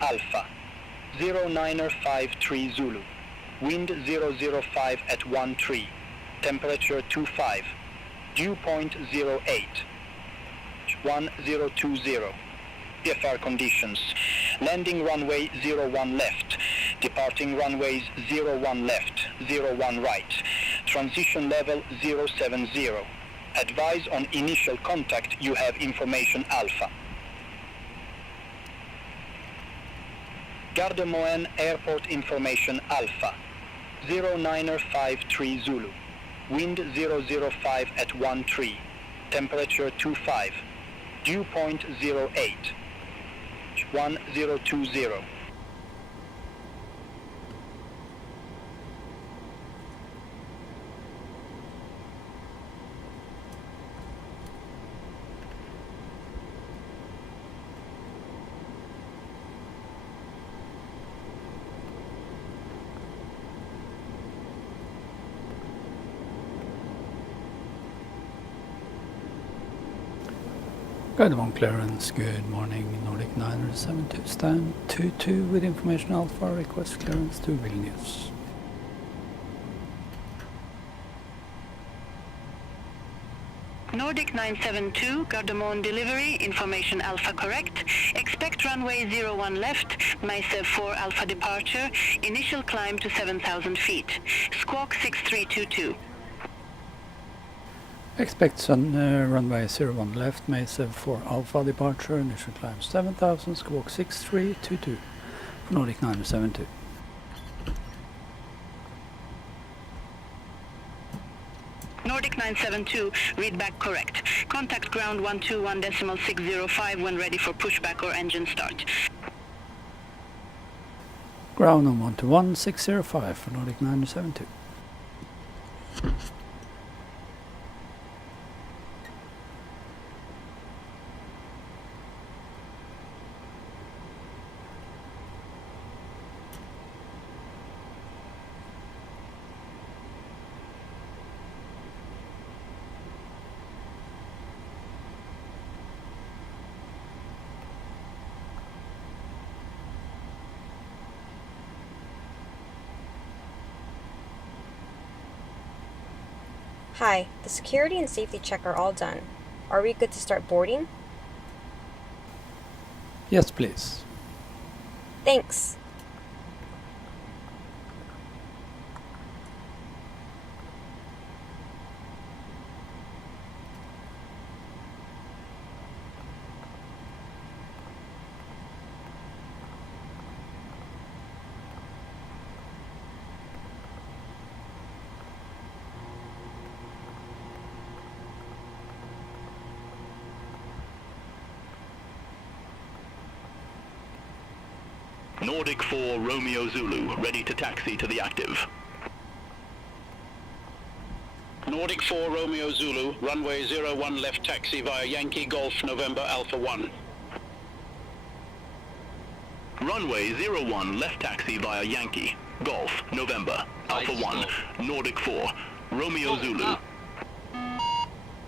Alpha. 0953 Zulu. Wind 005 at 13. Temperature 25. Dew point 08. 1020. VFR conditions. Landing runway 01 left. Departing runways 01 left, 01 right. Transition level 070. Advise on initial contact you have information Alpha. Gardermoen Airport information Alpha. 0953 Zulu. Wind 005 at 13. Temperature 25. Dew point 08. 1020. Gardermoen clearance, good morning, Nordic 972, stand 22 with information Alpha, request clearance to Vilnius. Nordic 972, Gardermoen delivery, information Alpha correct. Expect runway 01 left, MSFS 4 Alpha departure, initial climb to 7,000 feet. Squawk 6322. Expect runway 01 left, MSFS 4 Alpha departure, initial climb 7,000, squawk 6322 for Nordic 972. Nordic 972, read back correct. Contact ground 121.605 when ready for pushback or engine start. Ground on 121.605 for Nordic 972. Hi, the security and safety check are all done. Are we good to start boarding? Yes, please. Thanks. Nordic 4 Romeo Zulu, ready to taxi to the active. Nordic 4 Romeo Zulu, runway 01 left taxi via Yankee Golf November Alpha 1. Runway 01 left taxi via Yankee Golf November Alpha 1. Nordic 4 Romeo Zulu. Up.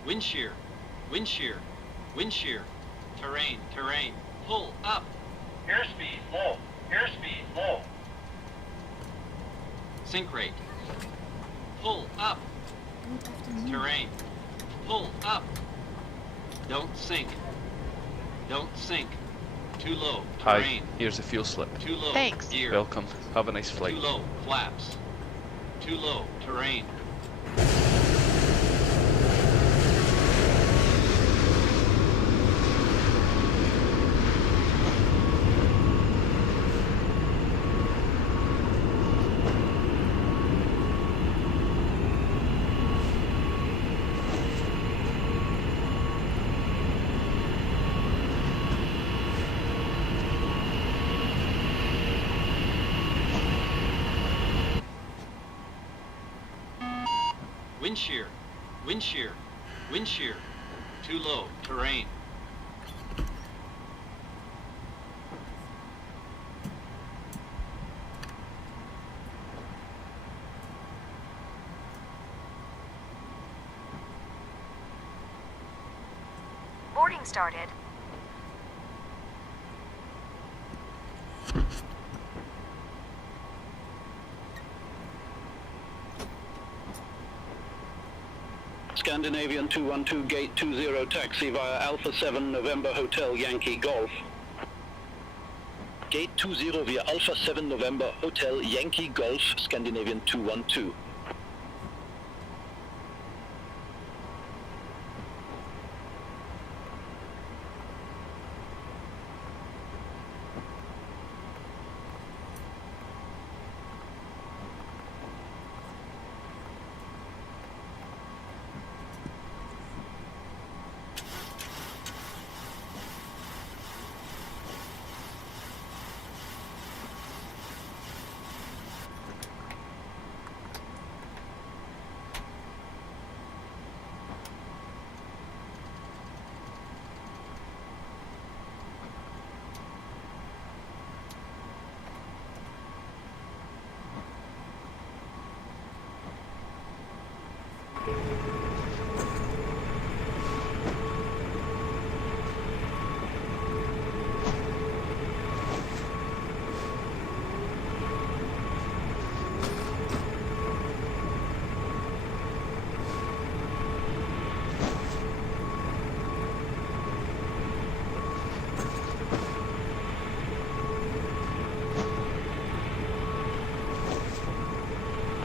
Wind shear, wind shear, wind shear. Terrain, terrain. Pull up. Airspeed low. Airspeed low. Sink rate. Pull up. Terrain. Pull up. Don't sink. Don't sink. Too low. Hi, Terrain. here's a fuel slip. Too low. Thanks. Gear. Welcome. Have a nice flight. Too low. Flaps. Too low. Terrain. Wind shear, wind shear, wind shear. Too low. Terrain. Boarding started. Scandinavian 212 gate 20 taxi via Alpha 7 November Hotel Yankee Golf. Gate 20 via Alpha 7 November Hotel Yankee Golf, Scandinavian 212.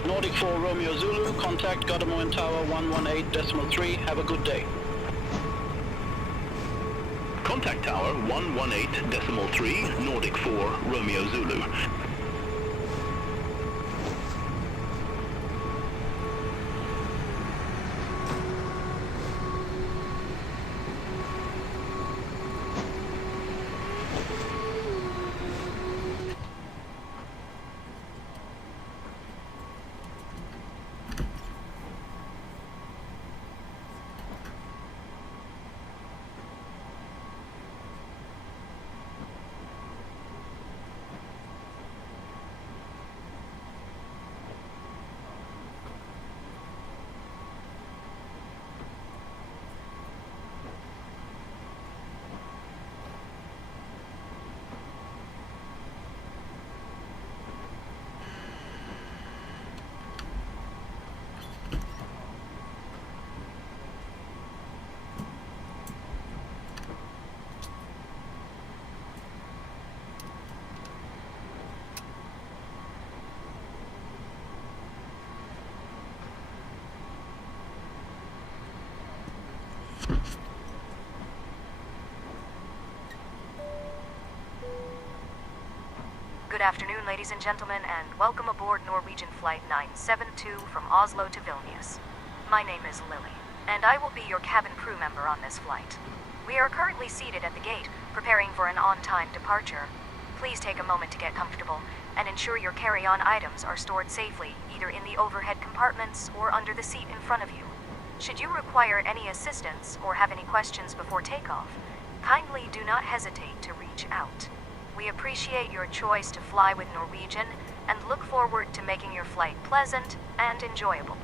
Nordic 4 Romeo Zulu, contact Gardermoen Tower 118.3. Have a good day. Contact Tower 118.3, Nordic 4 Romeo Zulu. Good afternoon, ladies and gentlemen, and welcome aboard Norwegian Flight 972 from Oslo to Vilnius. My name is Lily, and I will be your cabin crew member on this flight. We are currently seated at the gate, preparing for an on-time departure. Please take a moment to get comfortable, and ensure your carry-on items are stored safely, either in the overhead compartments or under the seat in front of you. Should you require any assistance or have any questions before takeoff, kindly do not hesitate to reach out. We appreciate your choice to fly with Norwegian and look forward to making your flight pleasant and enjoyable.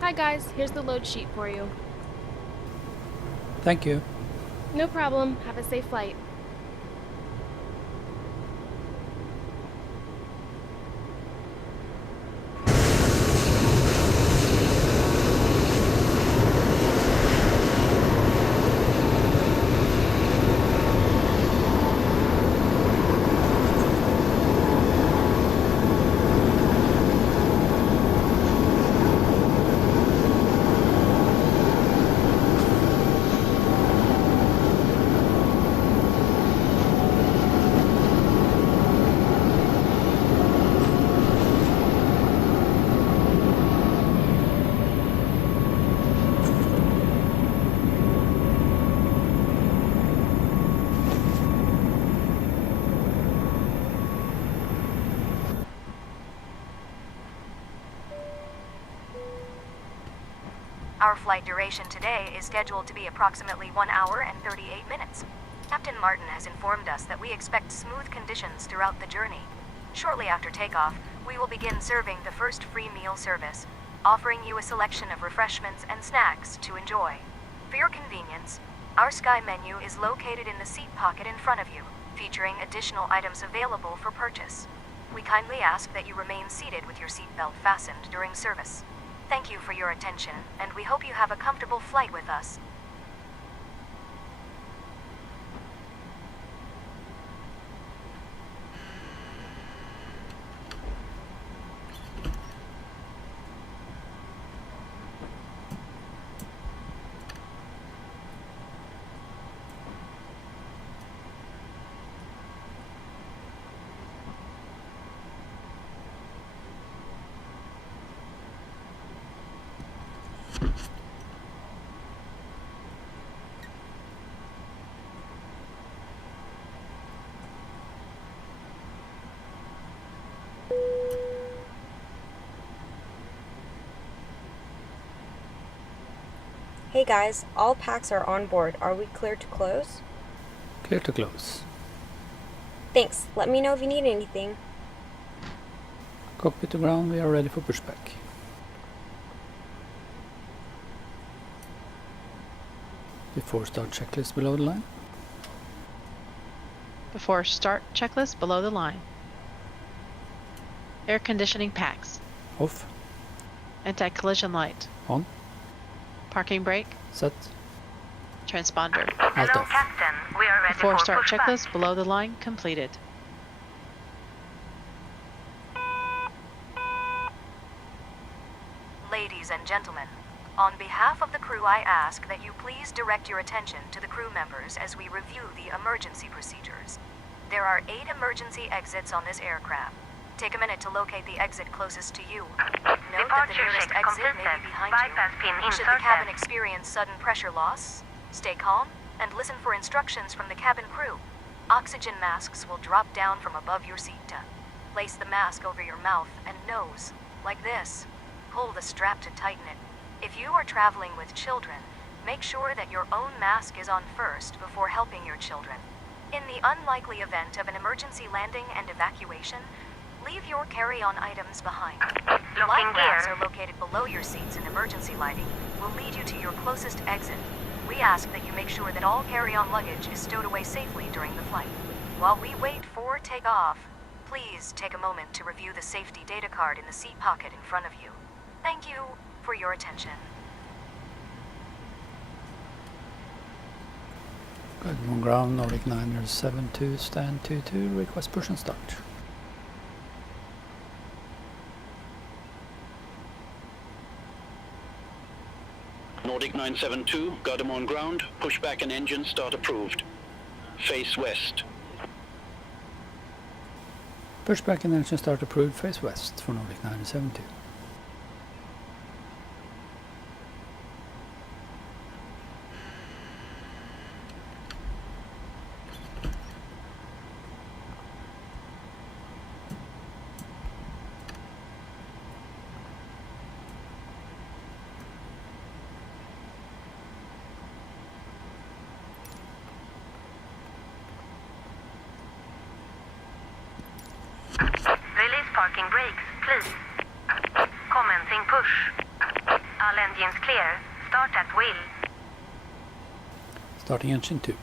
Hi guys, here's the load sheet for you. Thank you. No problem. Have a safe flight. Our flight duration today is scheduled to be approximately 1 hour and 38 minutes. Captain Martin has informed us that we expect smooth conditions throughout the journey. Shortly after takeoff, we will begin serving the first free meal service, offering you a selection of refreshments and snacks to enjoy. For your convenience, Our Sky menu is located in the seat pocket in front of you, featuring additional items available for purchase. We kindly ask that you remain seated with your seatbelt fastened during service. Thank you for your attention, and we hope you have a comfortable flight with us. Hey guys, all packs are on board. Are we clear to close? Clear to close. Thanks. Let me know if you need anything. Cockpit to ground, we are ready for pushback. Before start checklist below the line. Before start checklist below the line. Air conditioning packs. Off. Anti-collision light. On. Parking brake. Set. Transponder. Alt off. Captain. We are ready Before start checklist below the line completed. Ladies and gentlemen, on behalf of the crew, I ask that you please direct your attention to the crew members as we review the emergency procedures. There are 8 emergency exits on this aircraft. Take a minute to locate the exit closest to you. Note that the nearest exit may be behind you. Should the cabin experience sudden pressure loss, stay calm and listen for instructions from the cabin crew. Oxygen masks will drop down from above your seat. Place the mask over your mouth and nose, like this. Pull the strap to tighten it. If you are traveling with children, make sure that your own mask is on first before helping your children. In the unlikely event of an emergency landing and evacuation, leave your carry-on items behind. Life rafts are located below your seats, and emergency lighting will lead you to your closest exit. We ask that you make sure that all carry-on luggage is stowed away safely during the flight. While we wait for takeoff, please take a moment to review the safety data card in the seat pocket in front of you. Thank you for your attention. Good on ground, Nordic 972, stand 22, request push and start. Nordic 972, got them on ground, pushback and engine start approved. Face west. Pushback and engine start approved, face west for Nordic 972. Release parking brakes, please. Commencing push. All engines clear. Start at wheel. Starting engine 2.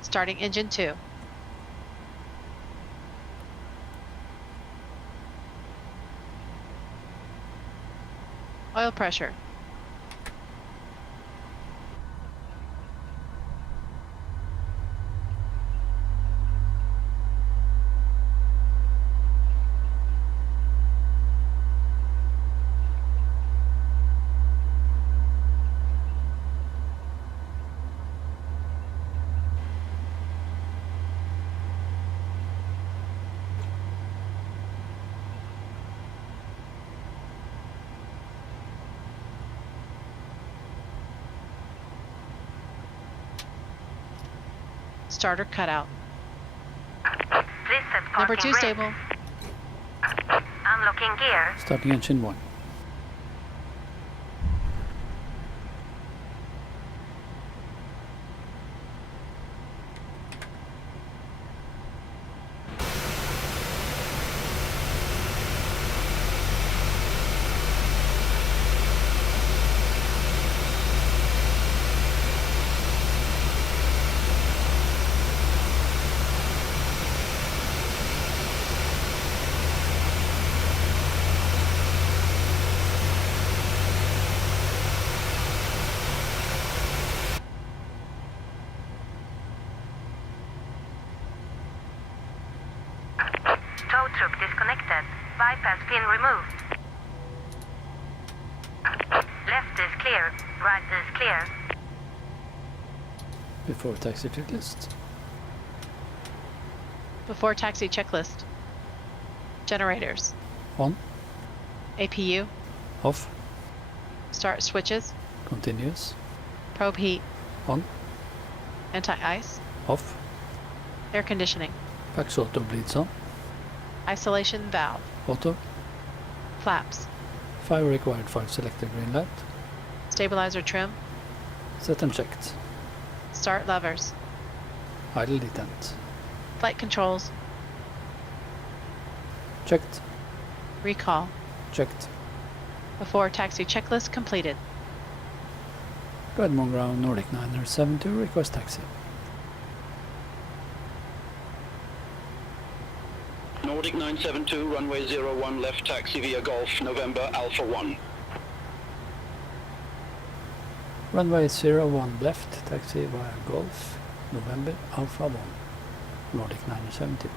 Starting engine 2. Oil pressure. Starter cutout. Number 2 stable. Unlocking gear. Starting engine 1. tow truck disconnected. Bypass pin removed. Left is clear. Right is clear. Before taxi checklist. Before taxi checklist. Generators. On. APU. Off. Start switches. Continuous. Probe heat. On. Anti-ice. Off. Air conditioning. Pax auto bleeds on. Isolation valve. Auto. Flaps. 5 required 5 selected green light. Stabilizer trim. Set and checked. Start levers. Idle detent. Flight controls. Checked. Recall. Checked. Before taxi checklist completed. Go ahead, ground Nordic 972, request taxi. Nordic 972, runway 01 left, taxi via Golf, November Alpha 1. Runway 01 left, taxi via Golf, November Alpha 1, Nordic 972.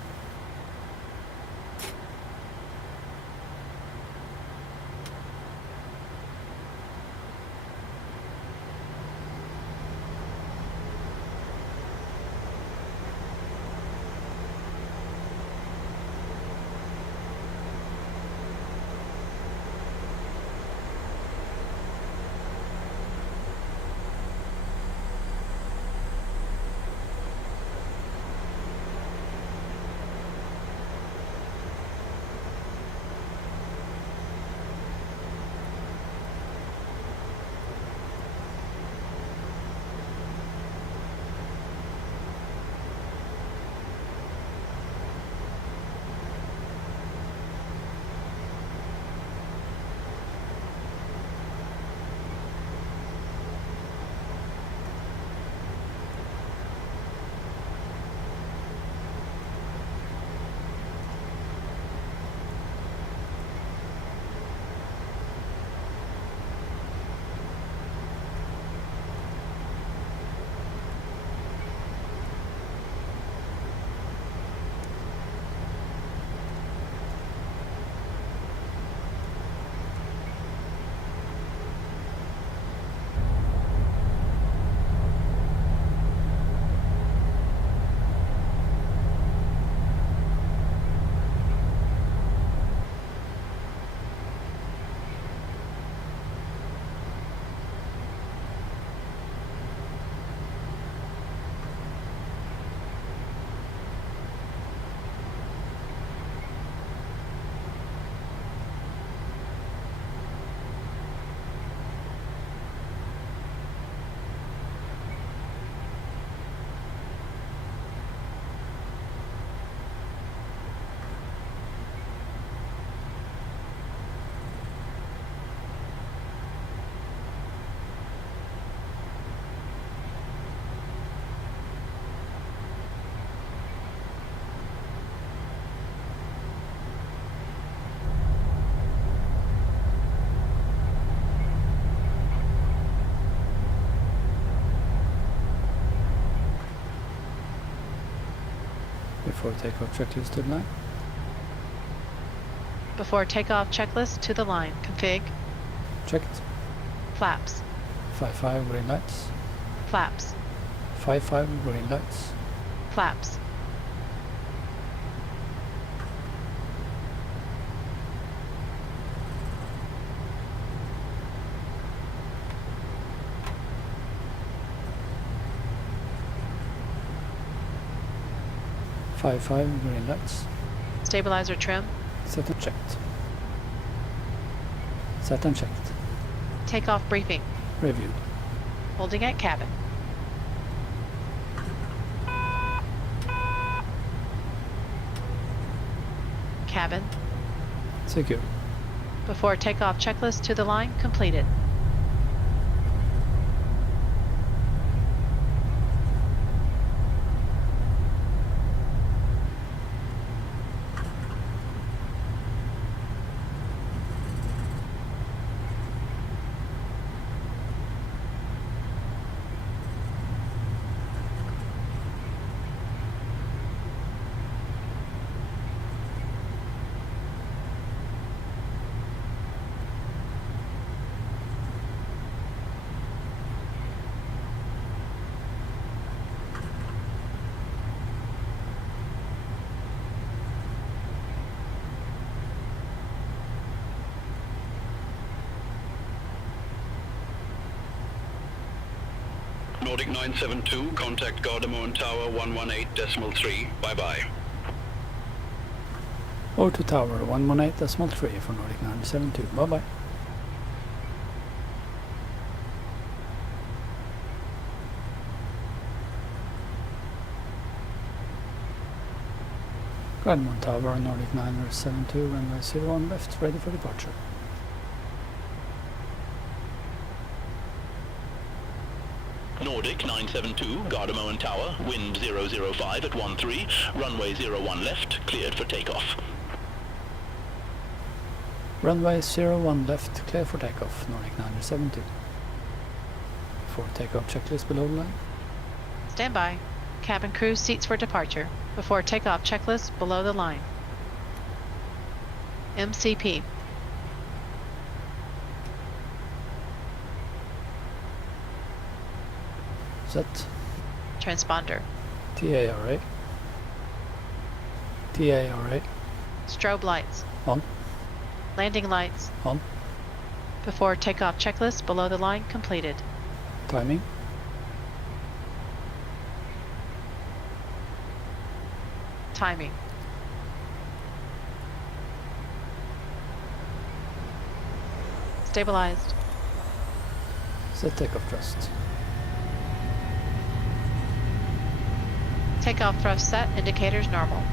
Before takeoff checklist to the line. Before takeoff checklist to the line. Config. Checked. Flaps. 5-5 green lights. Flaps. 5-5 green lights. Flaps. Five green lights. Stabilizer trim. Set and checked. Set and checked. Takeoff briefing. Reviewed. Holding at cabin. Cabin. Secure. Before takeoff checklist to the line completed. Nordic 972, contact Gardermoen Tower 118.3. Bye-bye. Over to Tower 118.3 for Nordic 972. Bye-bye. Gardermoen Tower, Nordic 972, runway 01 left, ready for departure. Nordic 972, Gardermoen Tower, wind 005 at 13, runway 01 left, cleared for takeoff. Runway 01 left, clear for takeoff, Nordic 972. Before takeoff checklist below the line. Stand by. Cabin crew seats for departure. Before takeoff checklist below the line. MCP. Set. Transponder. TARA. TARA. Strobe lights. On. Landing lights. On. Before takeoff checklist below the line completed. Timing. Timing. Stabilized. Set takeoff thrust. Takeoff thrust set, indicators normal.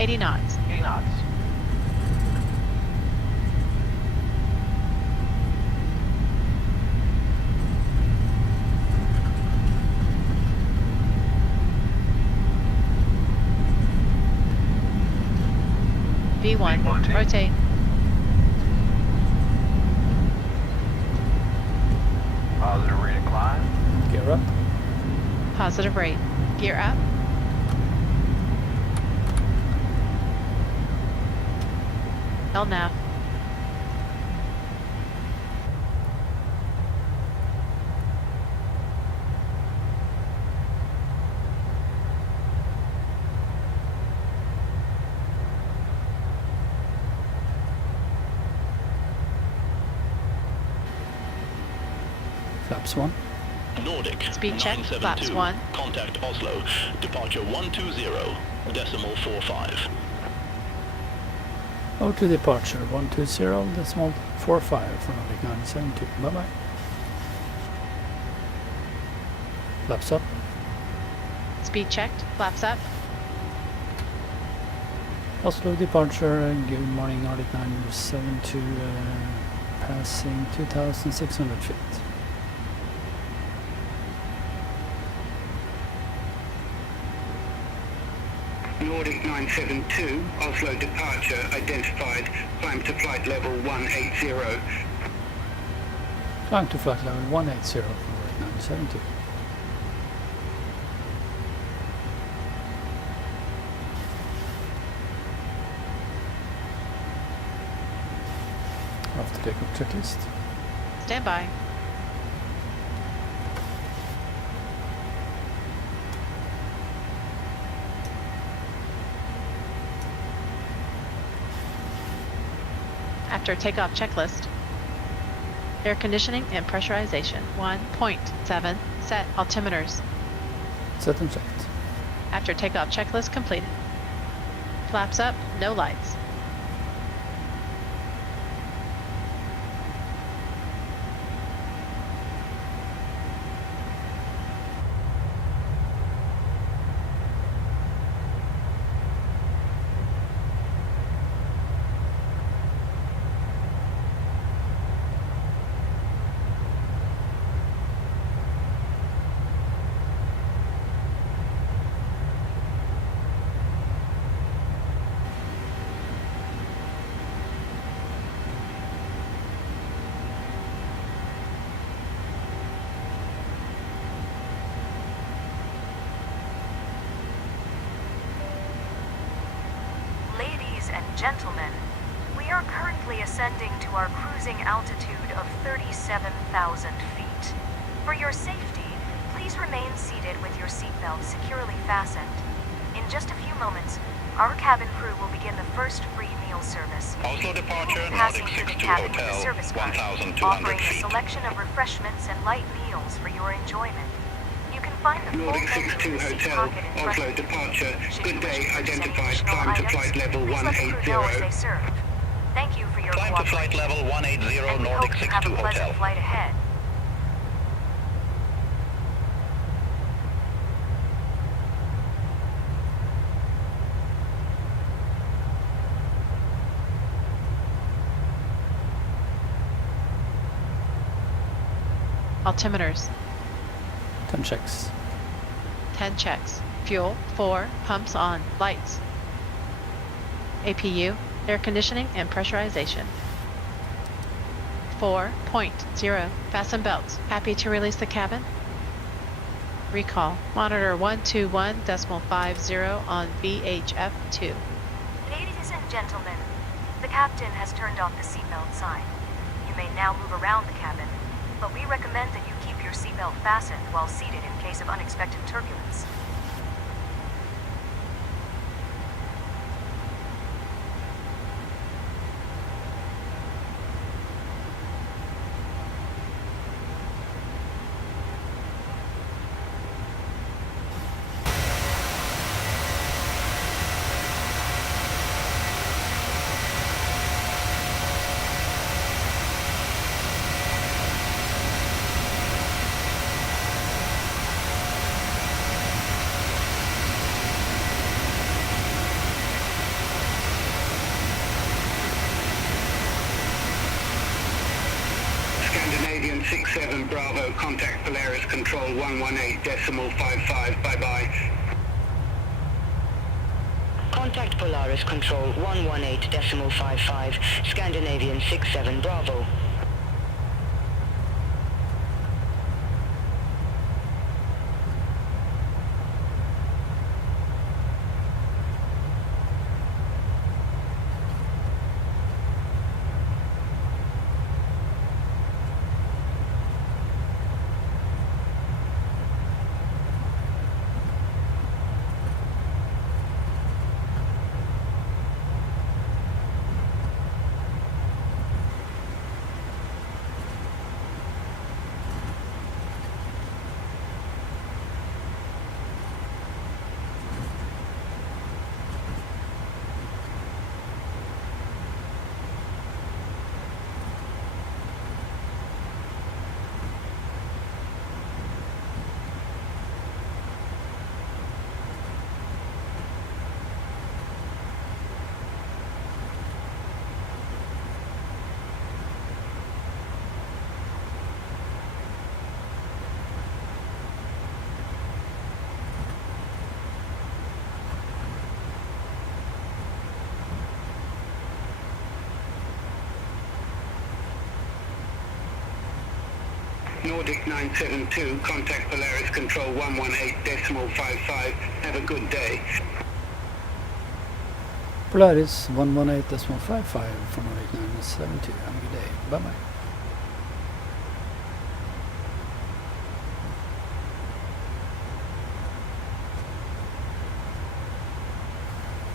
80 knots. 80 knots. V1, rotate. Positive rate of climb. Gear up. Positive rate. Gear up. LNAV. Flaps 1. Nordic Speed check, flaps 972, 1. contact Oslo, departure 120.45. Over to departure 120.45 for Nordic 972. Bye-bye. Flaps up. Speed checked, flaps up. Oslo departure, good morning Nordic 972, passing 2,600 feet. Nordic 972, Oslo departure identified, climb to flight level 180. Climb to flight level 180 for Nordic 972. After takeoff checklist. Stand by. After takeoff checklist. Air conditioning and pressurization. 1.7. Set altimeters. Set and checked. After takeoff checklist completed. Flaps up, no lights. Gentlemen, we are currently ascending to our cruising altitude of 37,000 feet. For your safety, please remain seated with your seatbelt securely fastened. In just a few moments, Our cabin crew will begin the first free meal service. Oslo departure, Passing Nordic through the 62 cabin with a Hotel, service card, 1,200 offering a feet. selection of refreshments and light meals for your enjoyment. You can find the full Nordic menu 62 in the seat Hotel, pocket in front Oslo of you. departure. Should Good you wish day, to purchase any identified. additional Climb to items, flight level please let the crew know as they 180. serve. Thank you for your Climb to flight cooperation. level 180, And we Nordic hope you have a 62 pleasant Hotel. flight ahead. Altimeters. 10 checks. 10 checks. Fuel, 4. Pumps on. Lights. APU, air conditioning and pressurization. 4.0. Fasten belts. Happy to release the cabin? Recall. Monitor 121.50 on VHF2. Ladies and gentlemen, the captain has turned off the seatbelt sign. You may now move around the cabin, but we recommend that you keep your seatbelt fastened while seated in case of unexpected turbulence. Scandinavian 67 Bravo, contact Polaris Control 118.55, bye-bye. Contact Polaris Control 118.55, Scandinavian 67 Bravo. Nordic 972, contact Polaris Control 118.55. Have a good day. Polaris 118.55 for Nordic 972. Have a good day. Bye-bye.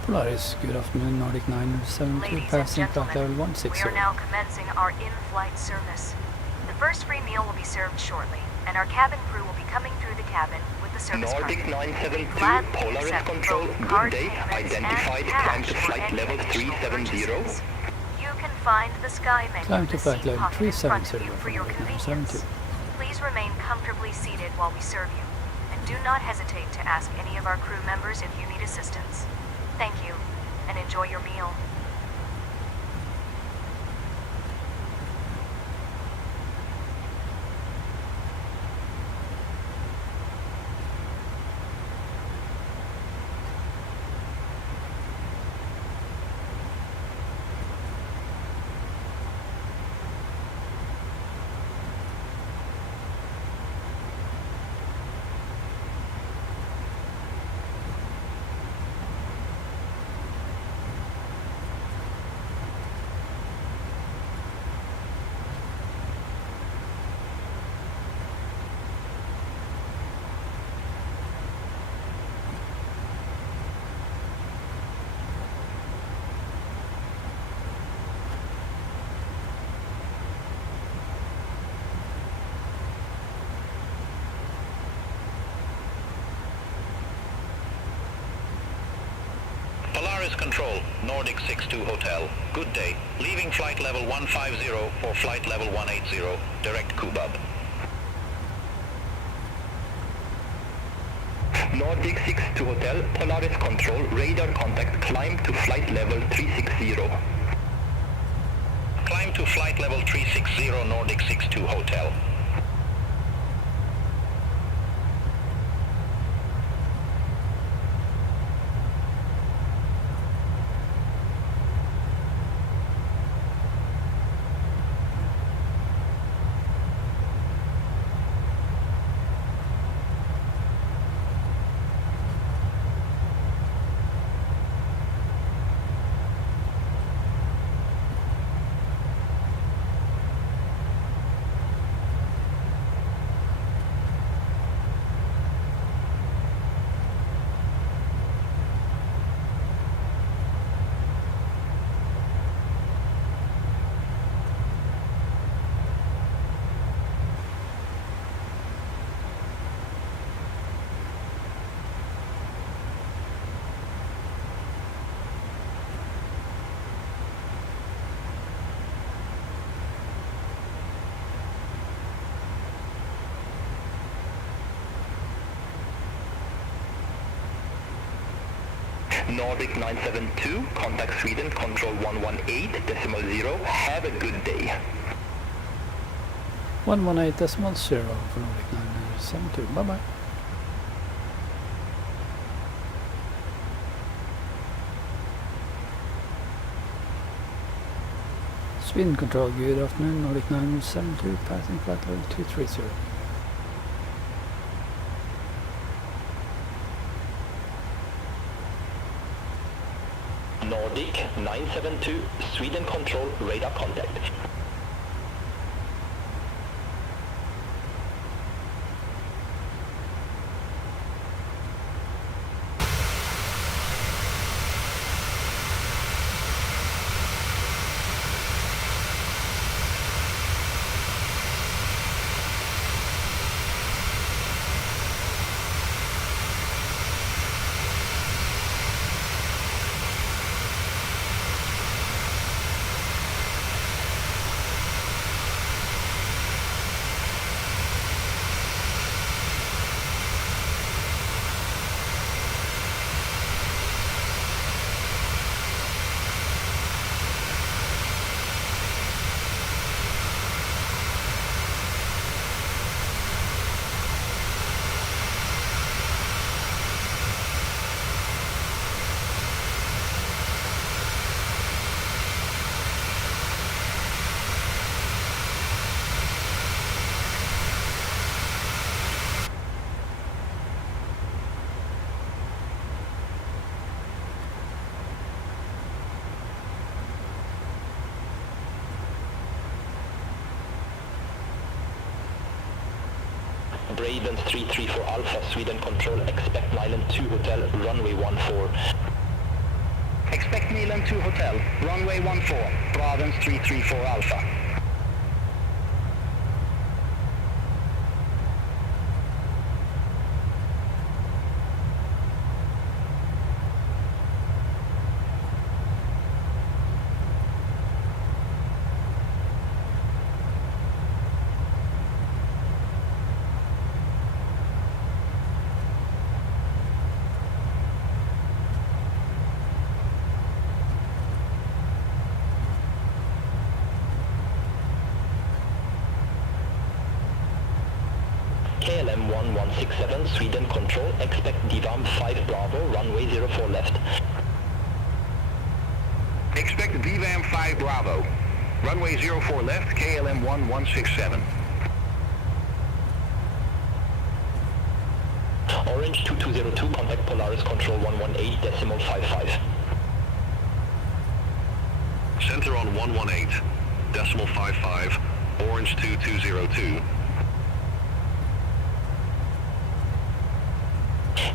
Polaris, good afternoon, Nordic 972, Ladies and passing flight level gentlemen, 160. we are now commencing our in-flight service. The first free meal will be served shortly, and our cabin crew will be coming through the cabin with the service Nordic card. 972, Gladly Polaris accept Control, both good card day, payments and identified, cash climb to for flight any level additional 370. purchases. You can find the sky menu Climb in to the flight seat level pocket in front of 370 you for for your Nordic convenience. 972. Please remain comfortably seated while we serve you, and do not hesitate to ask any of our crew members if you need assistance. Thank you, and enjoy your meal. Control, Nordic 62 Hotel. Good day. Leaving flight level 150 for flight level 180, direct Kubab. Nordic 62 Hotel, Polaris Control, radar contact, climb to flight level 360. Climb to flight level 360, Nordic 62 Hotel. Nordic 972, contact Sweden, control 118.0. Have a good day. 118.0 for Nordic 972. Bye-bye. Sweden control, good afternoon. Nordic 972, passing flight level 230. Nordic 972, Sweden control, radar contact. Ravens 334 Alpha, Sweden control, expect Nyland 2 Hotel, runway 14. Expect Nyland 2 Hotel, runway 14, Ravens 334 Alpha. KLM 1167, Sweden control, expect Divam 5 Bravo, runway 04 left. Expect DVAM 5 Bravo, runway 04 left, KLM 1167. Orange 2202, contact Polaris control 118.55. Center on 118.55, Orange 2202.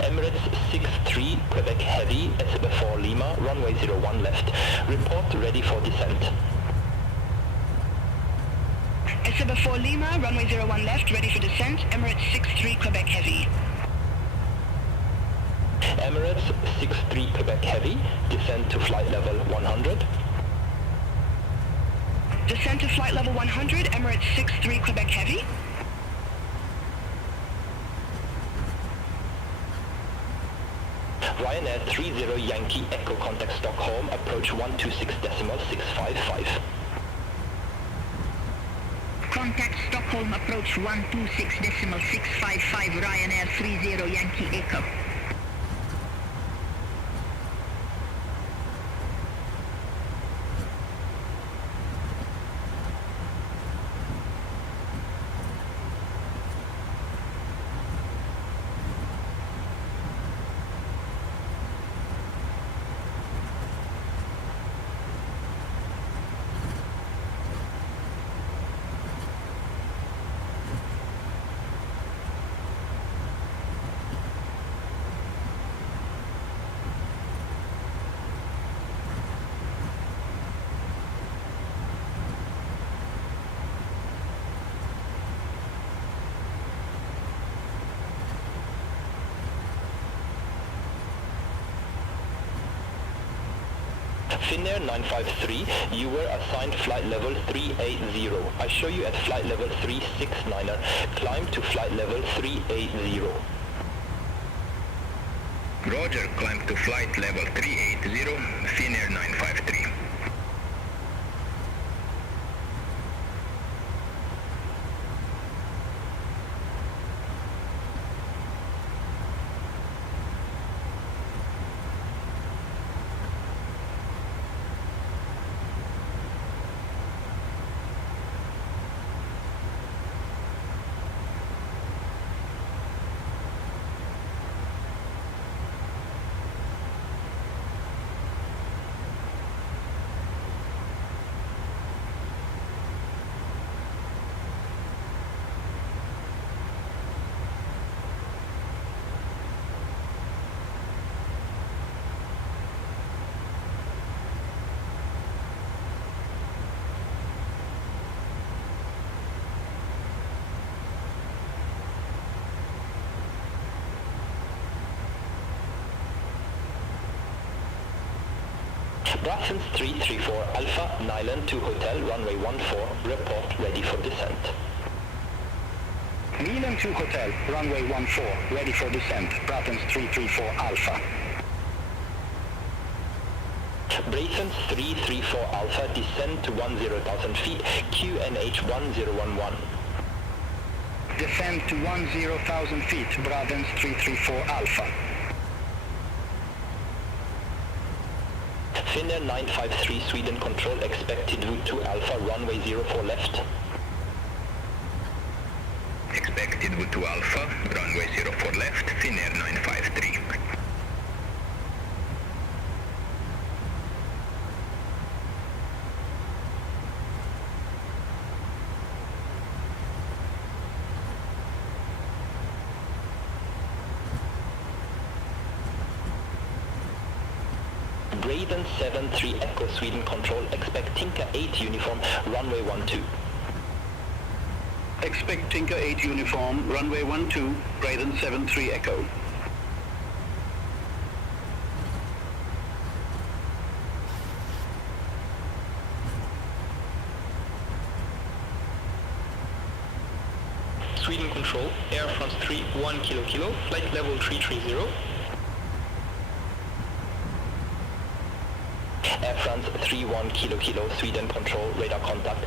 Emirates 63, Quebec Heavy, SB4 Lima, runway 01 left. Report ready for descent. SB4 Lima, runway 01 left, ready for descent. Emirates 63, Quebec Heavy. Emirates 63 Quebec Heavy, descend to flight level 100. Descend to flight level 100, Emirates 63 Quebec Heavy. Ryanair 30 Yankee Echo contact Stockholm, approach 126.655. Contact Stockholm, approach 126.655, Ryanair 30 Yankee Echo. Finnair 953, you were assigned flight level 380. I show you at flight level 369er. Climb to flight level 380. Roger, climb to flight level 380, Finnair 953. Brassens 334 Alpha, Nyland to Hotel, runway 14, report ready for descent. Milan to Hotel, runway 14, ready for descent, Brassens 334 Alpha. Brassens 334 Alpha, descend to 10,000 feet, QNH 1011. Descend to 10,000 feet, Brassens 334 Alpha. Finnair 953 Sweden control, expected route to Alpha, runway 04 left. Expected route to Alpha, runway 04 left, Finnair 953. Braden 73 Echo Sweden control, expect Tinker 8 uniform, runway 12. Expect Tinker 8 uniform, runway 12, Braden 73 Echo. Sweden control, Air France 3 1 kilo kilo, flight level 330. Air France 31 kilo kilo, Sweden control, radar contact.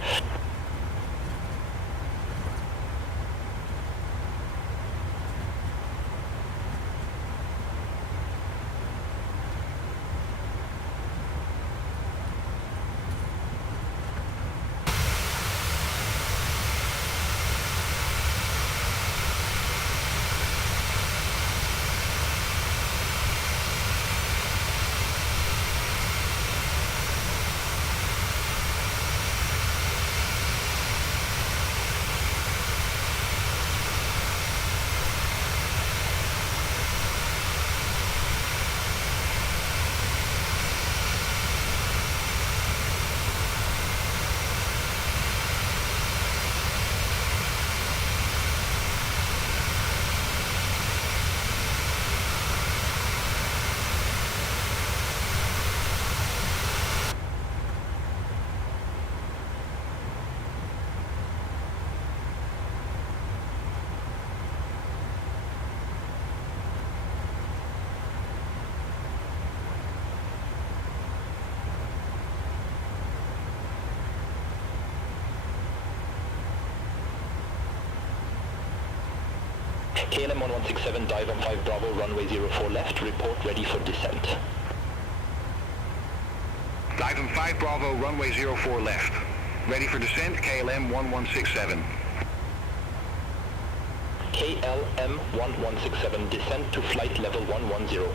KLM 1167, dive on 5 Bravo, runway 04 left, report ready for descent. Dive on 5 Bravo, runway 04 left. Ready for descent, KLM 1167. KLM 1167, descent to flight level 110.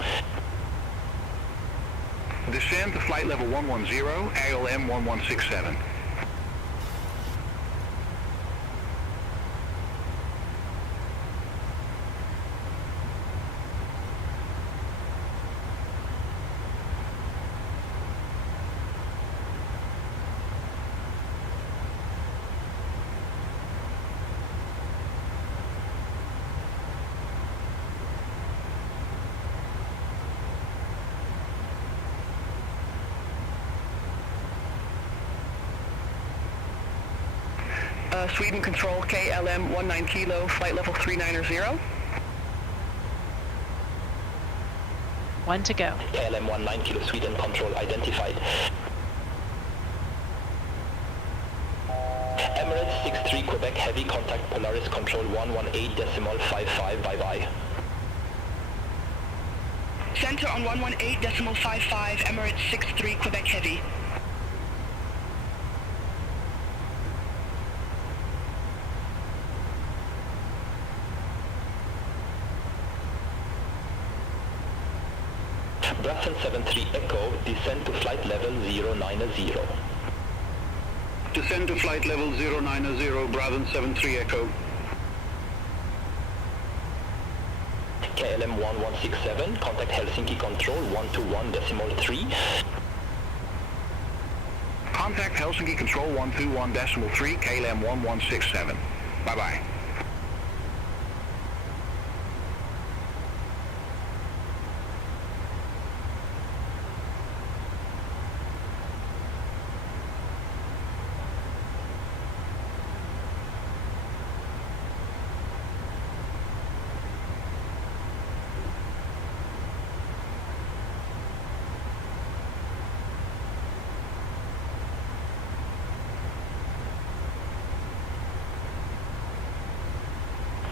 Descend to flight level 110, KLM 1167. Sweden Control, KLM 19 Kilo, flight level 390. 1 to go. KLM 19 Kilo, Sweden Control identified. Emirates 63 Quebec, heavy contact Polaris Control 118.55, bye-bye. Center on 118.55, Emirates 63 Quebec heavy. Brussels 73 Echo, descend to flight level 090. Descend to flight level 090, Brabant 73 Echo. KLM 1167, contact Helsinki Control 121.3. Contact Helsinki Control 121.3, KLM 1167. Bye-bye.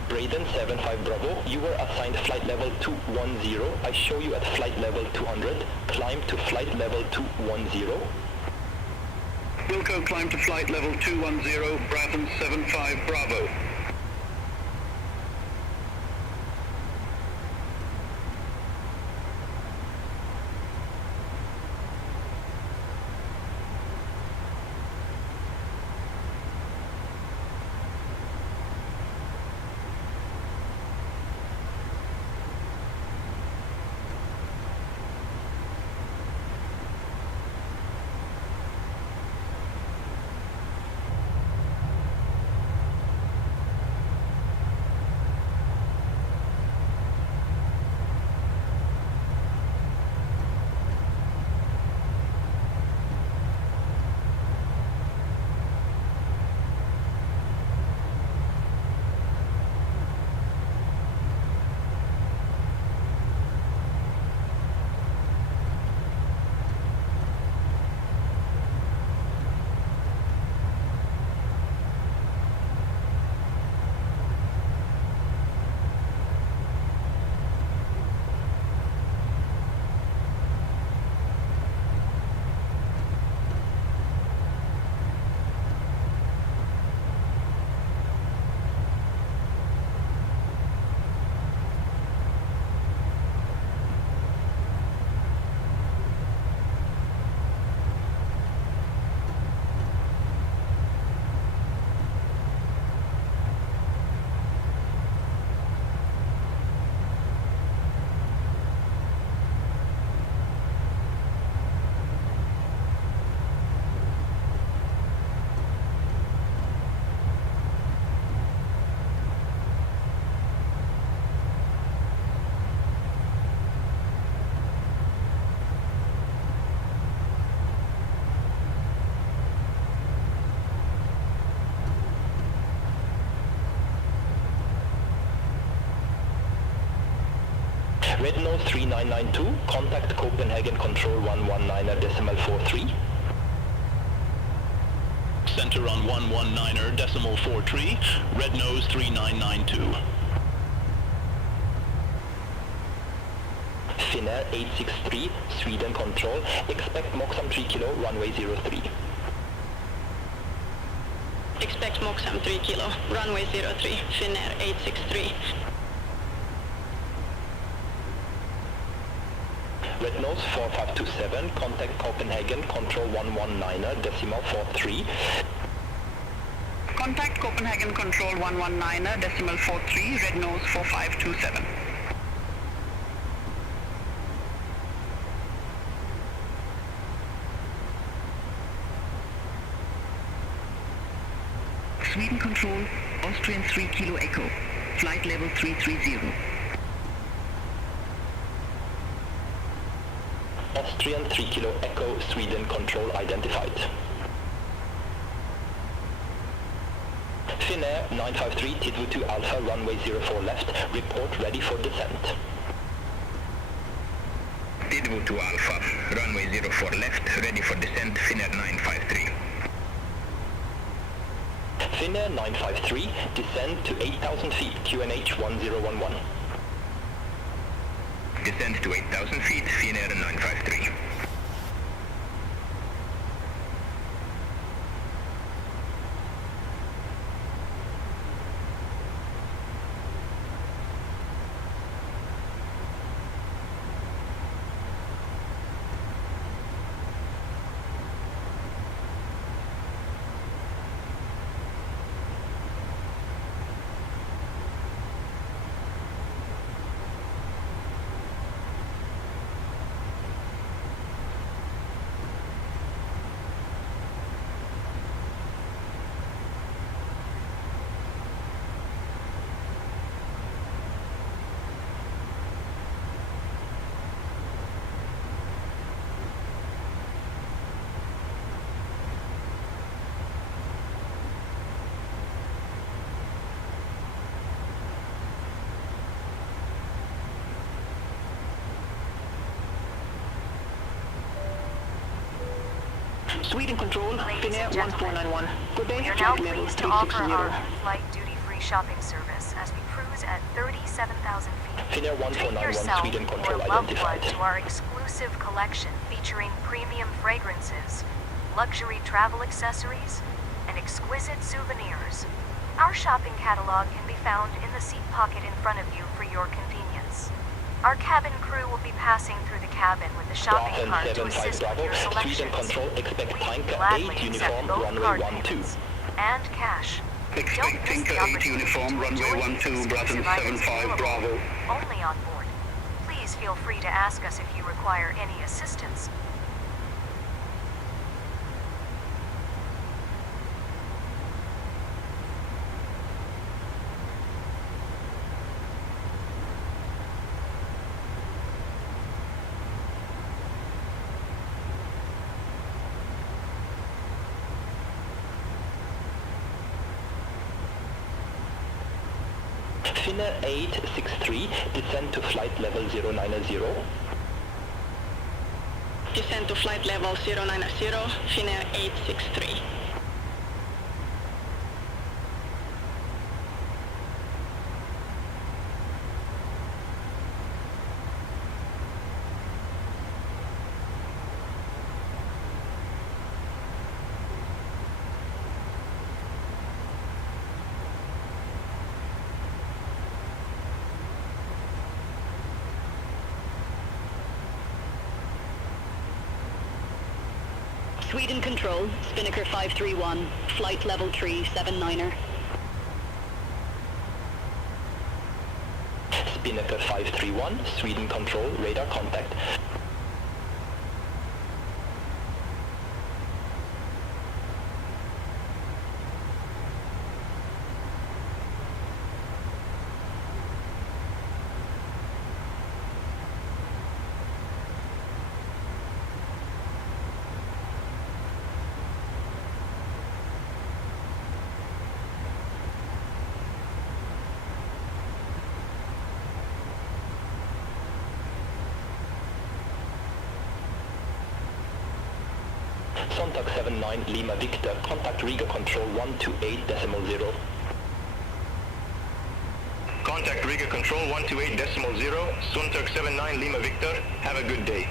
Braden 75 Bravo, you were assigned flight level 210. I show you at flight level 200. Climb to flight level 210. Wilco, climb to flight level 210, Brabant 75 Bravo. Red nose 3992, contact Copenhagen Control 119.43. Center on 119.43, Red nose 3992, contact Copenhagen Control 119.43. KLM 1167, dive on 5 Bravo, runway 04 left, report ready for descent. Descend to flight level 110, KLM 1167. KLM 1167, descend to flight level 110. Contact Copenhagen Control 119.43. Red nose 3992, contact Copenhagen Control 119.43. KLM 1167, descend to flight level 110. Descend to flight level 110, KLM 1167. Center on 119.43, Red nose 3992. Finnair 863, Sweden control, expect Moxham 3 kilo, runway 03. Expect Moxham 3 kilo, runway 03, Finnair 863. Red nose 4527, contact Copenhagen, control 119er, decimal 43. Contact Copenhagen Control 119er, decimal 43, red nose 4527. Sweden Control, Austrian 3 Kilo Echo, flight level 330. Austrian 3 kilo Echo, Sweden control identified. Finnair 953, Tidvo 2 Alpha, runway 04 left, report ready for descent. Tidvo 2 Alpha, runway 04 left, ready for descent, Finnair 953. Finnair 953, descend to 8,000 feet, QNH 1011. Descend to 8,000 feet, Finnair 953. Sweden Control, Finnair 1491. Good day, we are now flight level pleased to offer 360. our flight duty-free shopping service as we cruise at 37,000 feet. Finnair Treat 1491, yourself Sweden or control loved identified. one to our exclusive collection featuring premium fragrances, luxury travel accessories, and exquisite souvenirs. Our shopping catalog can be found in the seat pocket in front of you for your convenience. Our cabin crew will be passing through the cabin with the shopping Bravo cart to 75 assist with Bravo, your selections. Sweden control, expect We Tanka gladly 8 accept uniform, both runway card 12. payments and cash. Expect Don't miss Tinker the 8 opportunity uniform, to runway enjoy these 12, Bratton exclusive items 75 Bravo. only on board. Please feel free to ask us if you require any assistance. Finnair 863, descend to flight level 090. Descend to flight level 090, Finnair 863. Sweden Control, Spinnaker 531, flight level 379er. Spinnaker 531, Sweden control, radar contact. Sonntag 79 Lima Victor, contact Riga control 128.0. contact Riga Control 128.0, Sunturk 79 Lima Victor. Have a good day.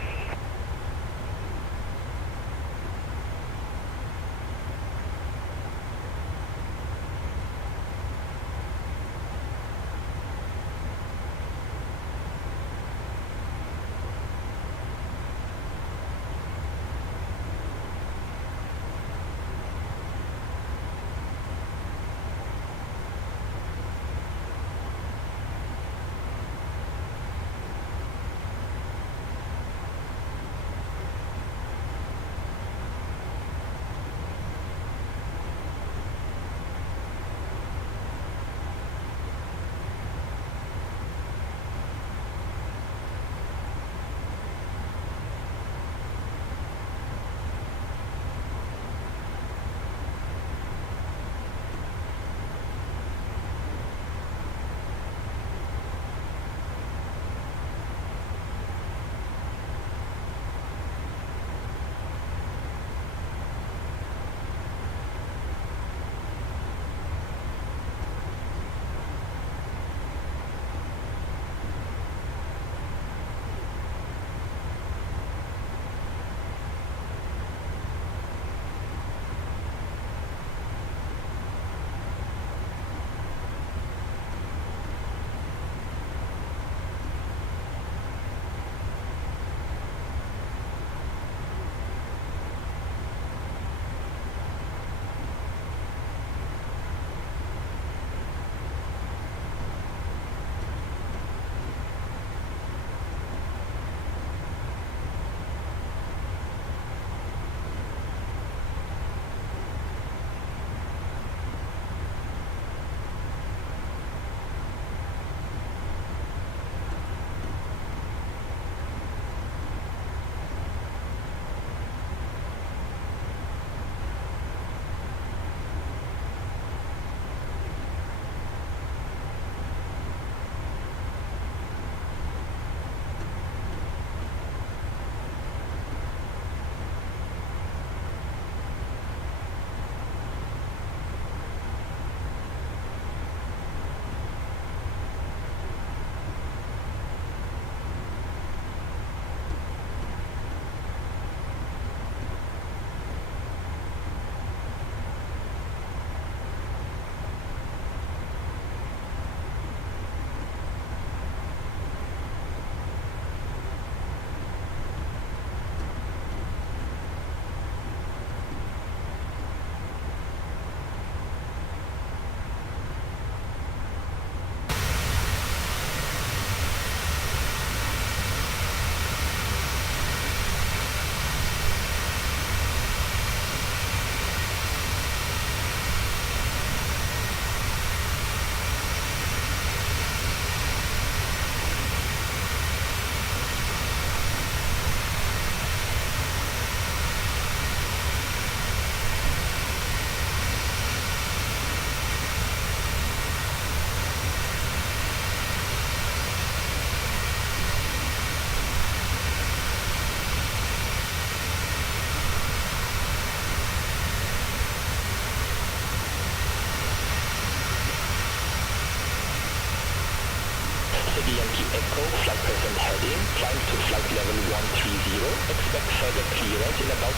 Echo, flight present heading, climb to flight level 130, expect further clearance in about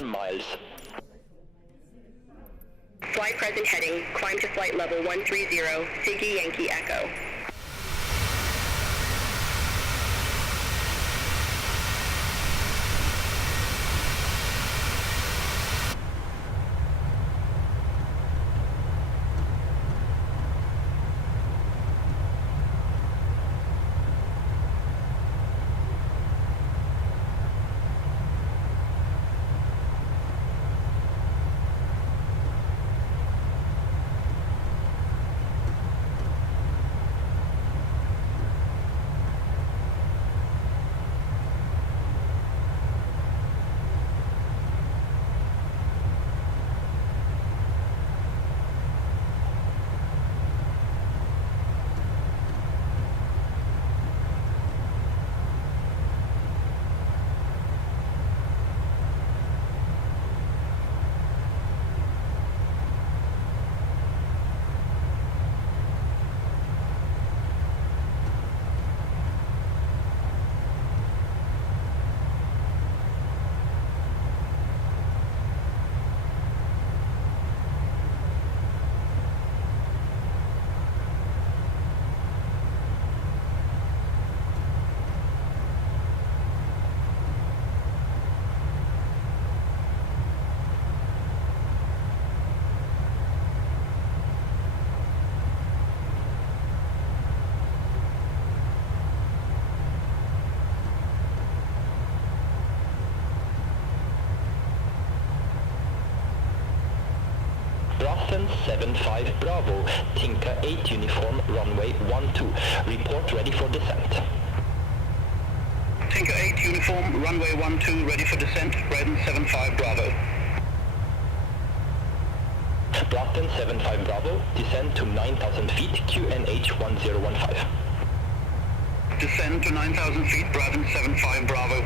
1 miles. Flight present heading, climb to flight level 130, Siggy Yankee Echo. Braathens 75 Bravo, Tinker 8 Uniform, runway 12. Report ready for descent. Tinker 8 Uniform, runway 12, ready for descent, Braathens 75 Bravo. Braathens 75 Bravo, descend to 9,000 feet, QNH 1015. Descend to 9,000 feet, Braathens 75 Bravo.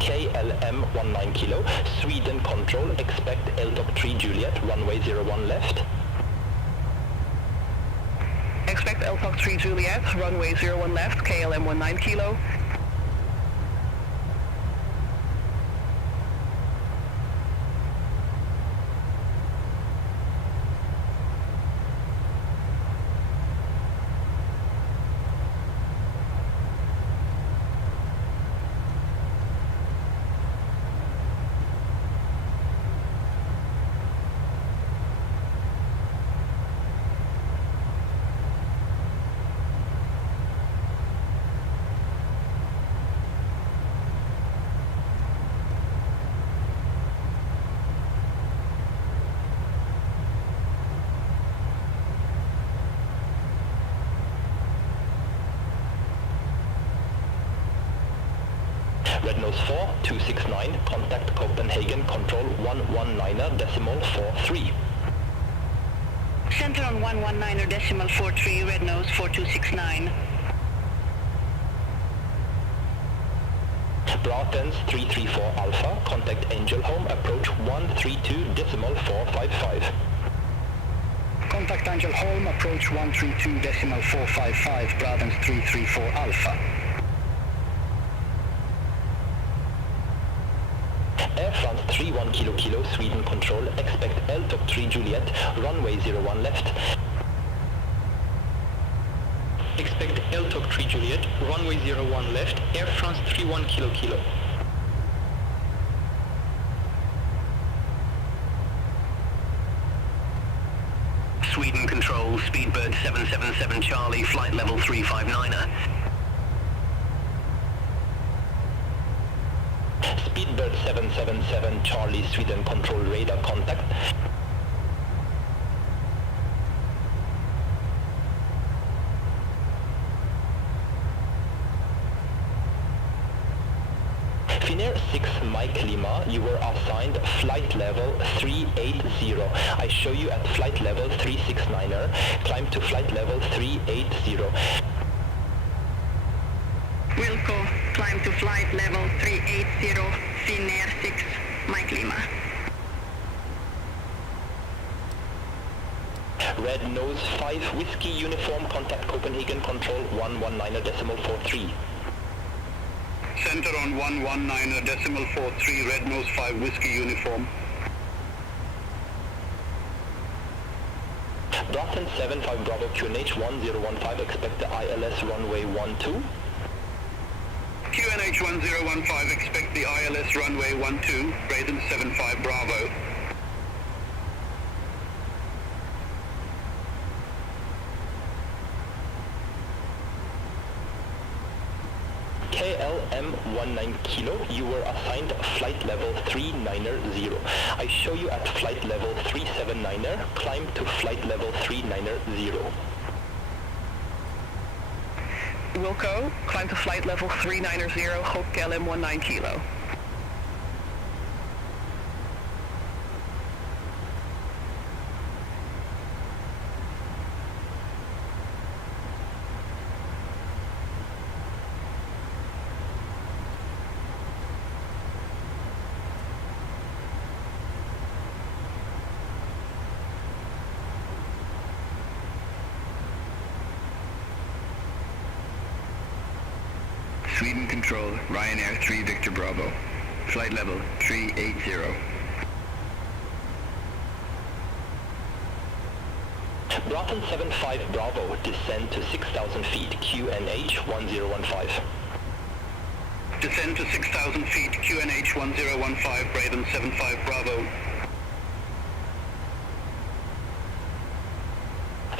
KLM 19 Kilo, Sweden Control, expect LDOC 3 Juliet, runway 01 left. Expect LDOC 3 Juliet, runway 01 left, KLM 19 Kilo. Red nose 4, 269, contact Copenhagen, control 119.43. Center on 119.43, red nose 4269. Braathens 334 Alpha, contact Angel Home, approach 132.455. Contact Angel Home, approach 132.455, Braathens 334 Alpha. Air France 31 Kilo, Sweden Control, expect LDOC 3 Juliet, runway 01 left. Expect LDOC 3 Juliet, runway 01 left, Air France 31 Kilo. Sweden Control, Speedbird 777 Charlie, flight level 359er. Speedbird 777 Charlie, Sweden Control, radar contact. Finnair 6 Mike Lima, you were assigned flight level 380. I show you at flight level 369er, climb to flight level 380. Wilco, climb to flight level 380, Finnair 6, Mike Lima. Red nose 5 Whiskey Uniform, contact Copenhagen, control 119.43. Center on 119.43, red nose 5 Whiskey Uniform. Braathens 75 Bravo, QNH 1015, expect the ILS runway 12. QNH 1015, expect the ILS runway 12, Braathens 75 Bravo. KLM 19 Kilo, you were assigned flight level 390. I show you at flight level 379er, climb to flight level 390. Wilco, climb to flight level 390, Hope KLM 19 Kilo. Sweden Control, Ryanair 3 Victor Bravo, flight level 380. Braathens 75 Bravo, descend to 6,000 feet, QNH 1015. Descend to 6,000 feet, QNH 1015, Braathens 75 Bravo.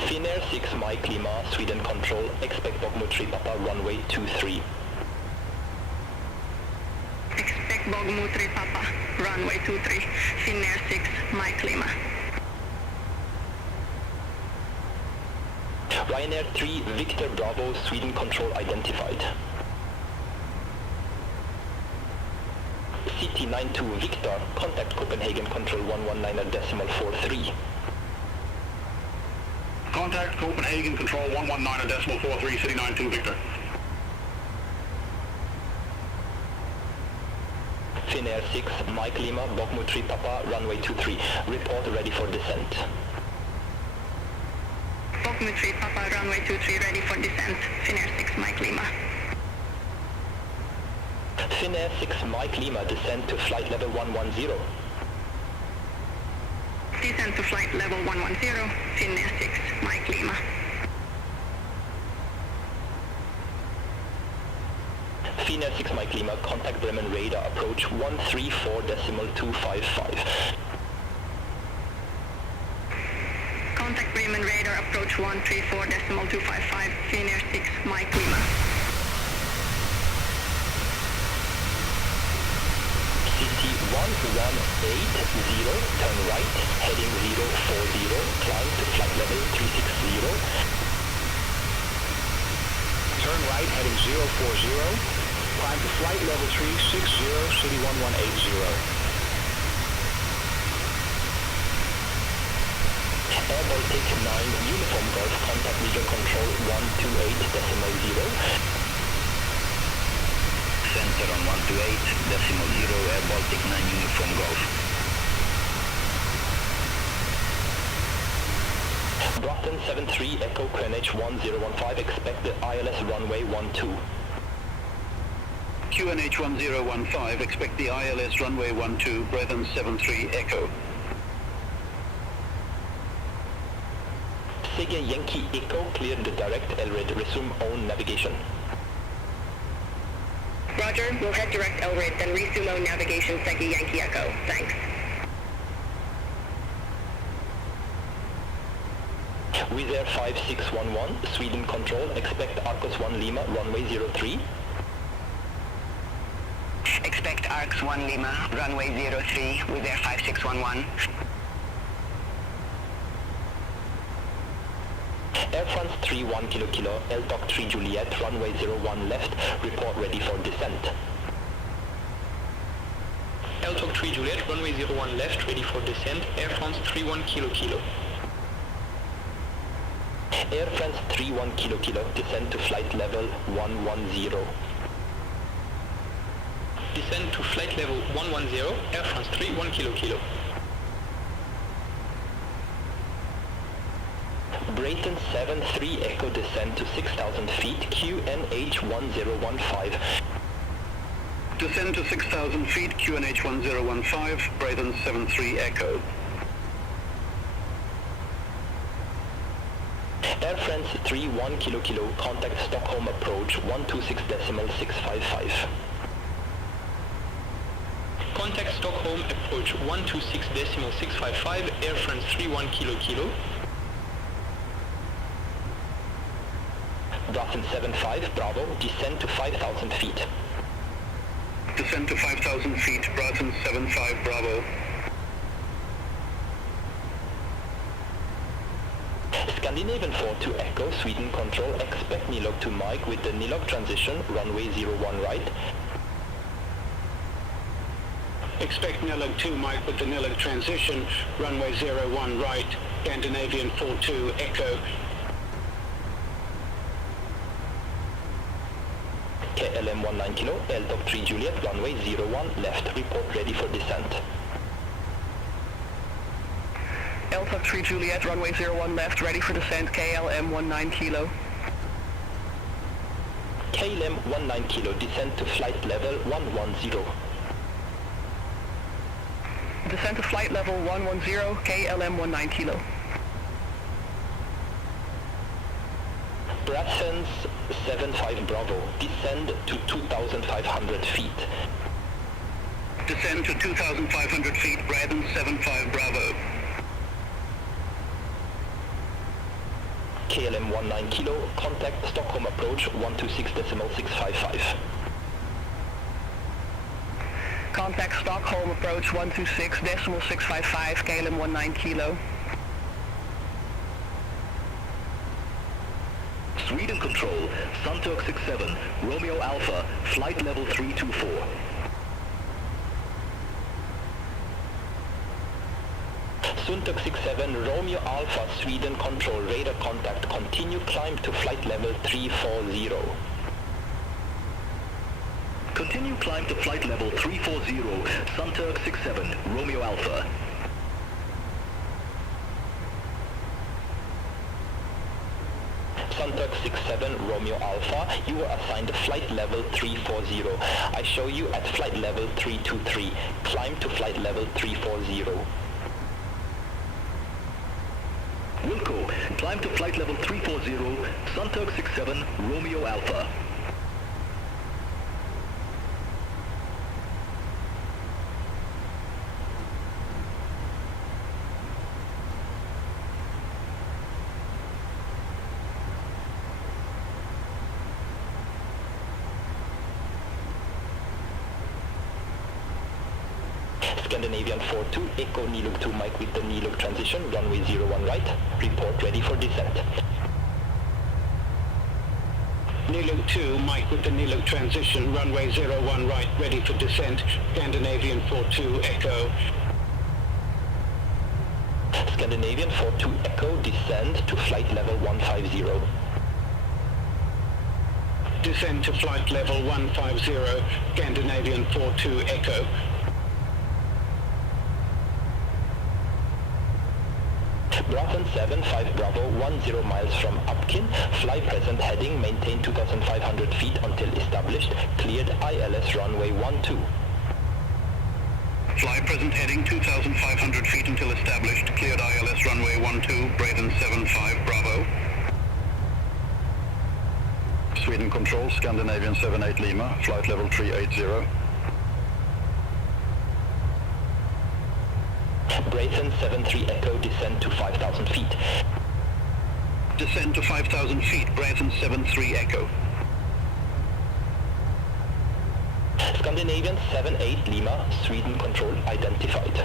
Finnair 6 Mike Lima, Sweden Control, expect Bogmutri Papa, runway 23. Expect Bogmu 3 Papa, runway 23, Finnair 6, Mike Lima. Ryanair 3, Victor Bravo, Sweden control identified. CT92 Victor, contact Copenhagen control 119.43. Contact Copenhagen control 119.43, City 92 Victor. Finnair 6, Mike Lima, Bogmu 3 Papa, runway 23. Report ready for descent. Bogmu 3 Papa, runway 23, ready for descent. Finnair 6, Mike Lima. Finnair 6, Mike Lima, descend to flight level 110. Descent to flight level 110, Finnair 6, Mike Lima. Finnair 6, Mike Lima, contact Bremen radar, approach 134.255. Contact Bremen radar, approach 134.255, Finnair 6, Mike Lima. CT 1180, turn right, heading 040, climb to flight level 360. Turn right, heading 040. Climb to flight level 360, City 1180. Air Baltic 9, Uniform Golf, contact region control 128.0. Center on 128.0, Air Baltic 9 Uniform Golf. Broughton 73, Echo Greenwich 1015, expect the ILS runway 12. QNH 1015, expect the ILS runway 12, Brethren 73 Echo. Sega Yankee Echo, clear the direct LRID, resume own navigation. Roger, we'll head direct LRID, then resume own navigation, Sega Yankee Echo. Thanks. Wizz Air 5611, Sweden control, expect Arcos 1 Lima, runway 03. Expect ARCS 1 Lima, runway 03, Wizz Air 5611. Air France 31 Kilo, LTOC 3 Juliet, runway 01 left, report ready for descent. LTOC 3 Juliet, runway 01 left, ready for descent, Air France 31 Kilo. Air France 31 Kilo, descend to flight level 110. Descend to flight level 110, Air France 31 Kilo. Brayton 73 Echo, descend to 6,000 feet, QNH 1015. Descend to 6,000 feet, QNH 1015, Brayton 73 Echo. Air France 31 Kilo, contact Stockholm approach 126.655. Contact Stockholm approach 126.655, Air France 31 Kilo. Broughton 75 Bravo, descend to 5,000 feet. Descend to 5,000 feet, Broughton 75 Bravo. Scandinavian 42 Echo, Sweden control, expect NILOG to Mike with the NILOG transition, runway 01 right. Expect NILOG 2 Mike with the NILOG transition, runway 01 right, Scandinavian 42 Echo. KLM 19 Kilo, LTOC 3 Juliet, runway 01 left, report ready for descent. LTOC 3 Juliet, runway 01 left, ready for descent, KLM 19 Kilo. KLM 19 Kilo, descend to flight level 110. Descent to flight level 110, KLM 19 Kilo. Brassens 75 Bravo, descend to 2,500 feet. Descend to 2,500 feet, Braden 75 Bravo. KLM 19 Kilo, contact Stockholm approach 126.655. Contact Stockholm approach 126.655, KLM 19 kilo. Sweden Control, Sunturk 67, Romeo Alpha, flight level 324. Sunturk 67, Romeo Alpha, Sweden Control, radar contact, continue climb to flight level 340. Continue climb to flight level 340, Sunturk 67, Romeo Alpha. Sunturk 67, Romeo Alpha, you are assigned flight level 340. I show you at flight level 323. Climb to flight level 340. Wilco, climb to flight level 340, Sunturk 67, Romeo Alpha. Scandinavian 42, Echo Niluk 2 Mike with the Niluk transition, runway 01 right, report ready for descent. Niluk 2, Mike with the Niluk transition, runway 01 right, ready for descent, Scandinavian 42, Echo. Scandinavian 42, Echo, descend to flight level 150. Descend to flight level 150, Scandinavian 42, Echo. Bravo 75 Bravo, 10 miles from Upkin, fly present heading, maintain 2,500 feet until established, cleared ILS runway 12. Fly present heading 2,500 feet until established, cleared ILS runway 12, Braden 75 Bravo. Sweden Control, Scandinavian 78 Lima, flight level 380. Brayton 73 Echo, descend to 5,000 feet. Descend to 5,000 feet, Brayton 73 Echo. Scandinavian 78 Lima, Sweden Control identified.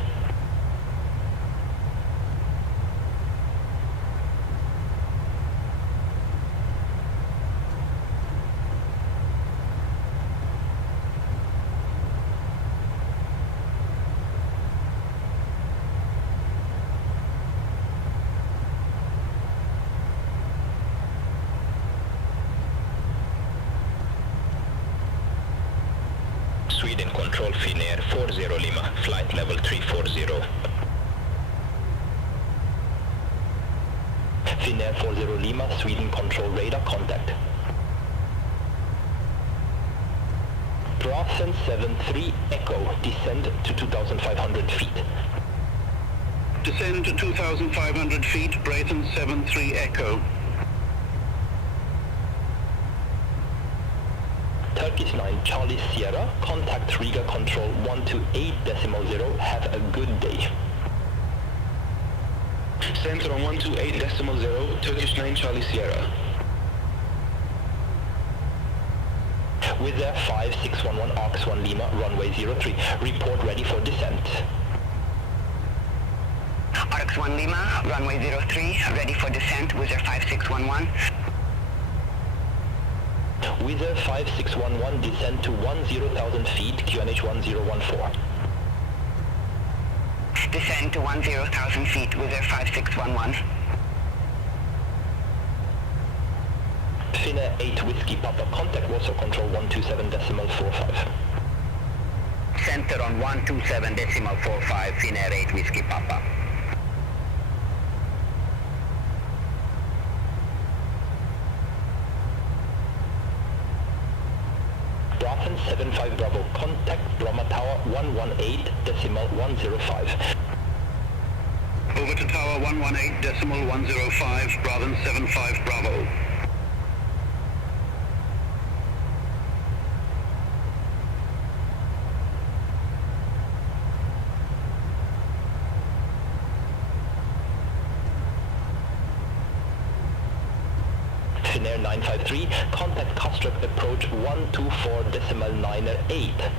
Sweden Control Finnair 40 Lima, flight level 340. Finnair 40 Lima, Sweden Control radar contact. Bravo 73 Echo, descend to 2,500 feet. Descend to 2,500 feet, Brayton 73 Echo. Turkish 9 Charlie Sierra, contact Riga Control 128.0, have a good day. Center on 128.0, Turkish 9 Charlie Sierra. Wizz Air 5611 ARX 1 Lima, runway 03, report ready for descent. ARX 1 Lima, runway 03, ready for descent, Wizz Air 5611. Wizz Air 5611, descend to 10,000 feet, QNH 1014. Descend to 10,000 feet, Wizz Air 5611. Finnair 8 Whiskey Papa, contact Warsaw Control 127.45. Center on 127.45, Finnair 8 Whiskey Papa. Bravo 75 Bravo, contact Brahma Tower 118.105. Over to Tower 118.105, Bravo 75 Bravo. Finnair 953, contact Kastrup approach 124.908.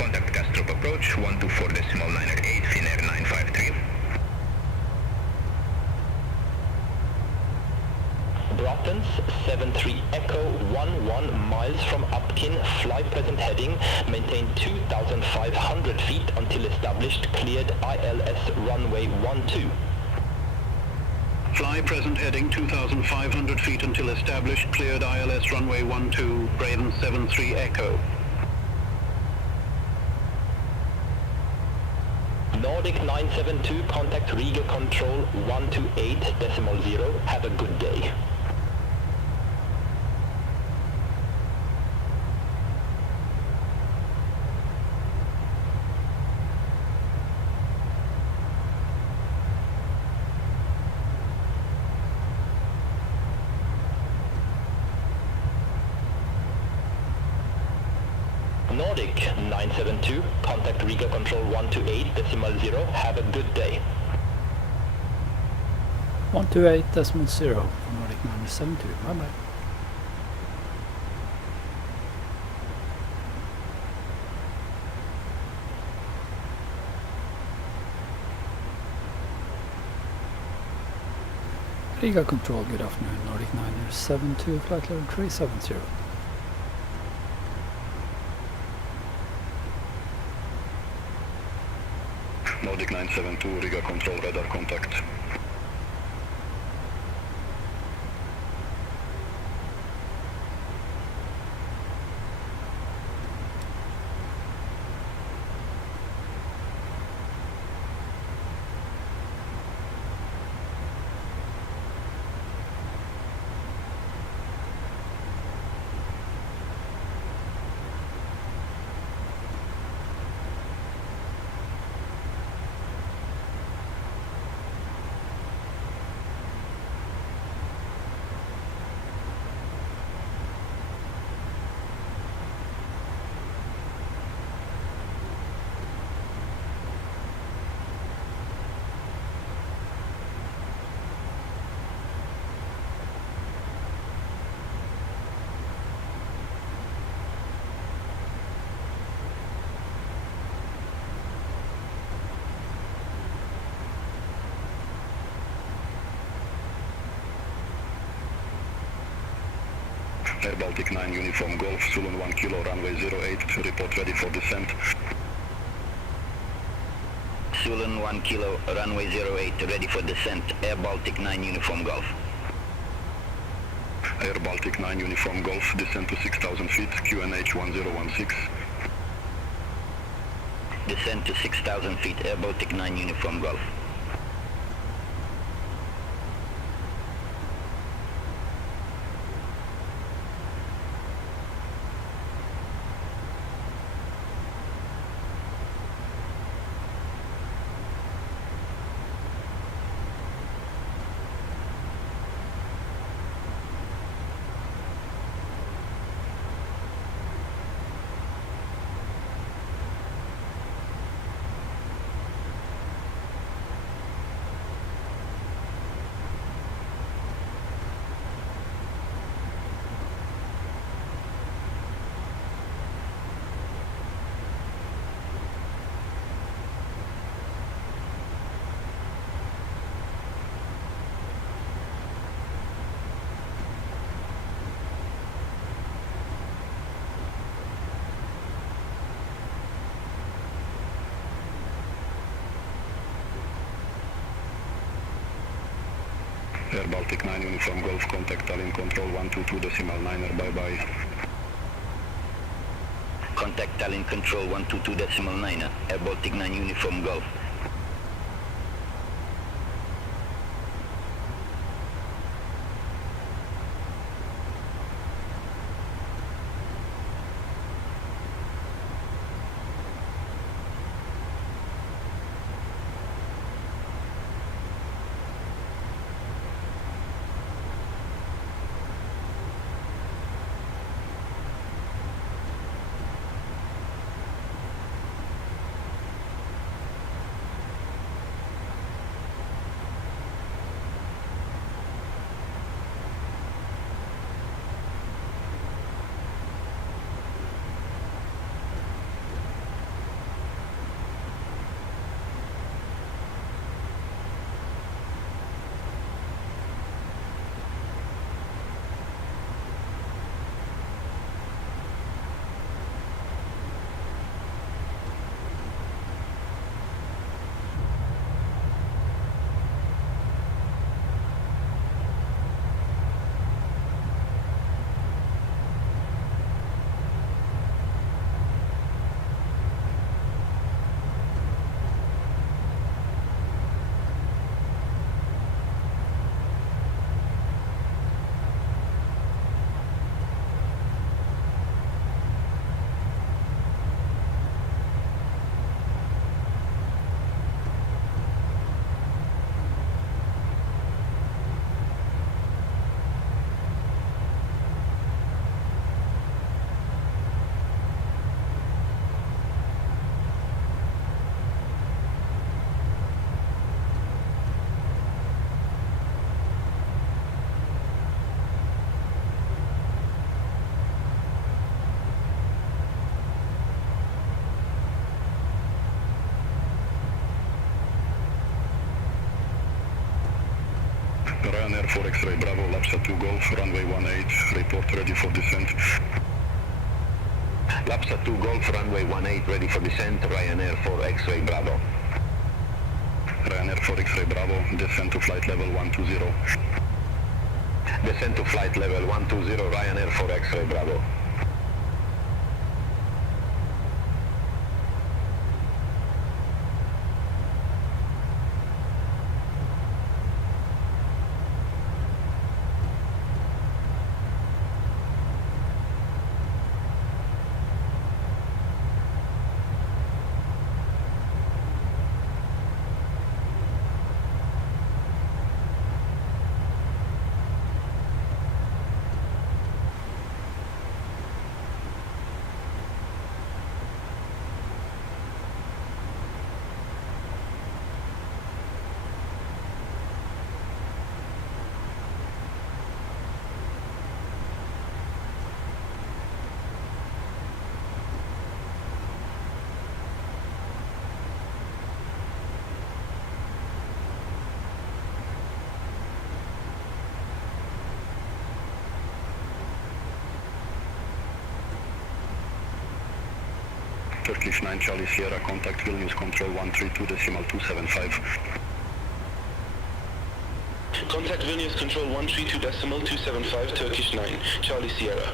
Contact Castrop approach 124.908, Finnair 953. Brattens 73 Echo 11 miles from Upkin, fly present heading, maintain 2,500 feet until established, cleared ILS runway 12. Fly present heading 2,500 feet until established, cleared ILS runway 12, Braden 73 Echo. Nordic 972, contact Riga Control 128.0, have a good day. Nordic 972, contact Riga Control 128.0, have a good day. 128.0 for Nordic 972, bye bye. Riga Control, good afternoon, Nordic 972, flight level 370. Nordic 972, Riga Control, radar contact. Air Baltic 9 Uniform Golf, Sulun 1 Kilo, runway 08, report ready for descent. Sulun 1 Kilo, runway 08, ready for descent, Air Baltic 9 Uniform Golf. Air Baltic 9 Uniform Golf, descent to 6,000 feet, QNH 1016. Descent to 6,000 feet, Air Baltic 9 Uniform Golf. Air Baltic 9 Uniform Golf, contact Tallinn Control 122.9er, bye-bye. Contact Tallinn Control 122.9er, Air Baltic 9 Uniform Golf. Ryanair 4 X-ray Bravo, Lapsa 2 Golf, runway 18, report ready for descent. Lapsa 2 Golf, runway 18, ready for descent, Ryanair 4 X-ray Bravo. Ryanair 4 X-ray Bravo, descent to flight level 120. Descent to flight level 120, Ryanair 4 X-ray Bravo. Turkish 9 Charlie Sierra, contact Vilnius Control 132.275. Contact Vilnius Control 132.275, Turkish 9, Charlie Sierra.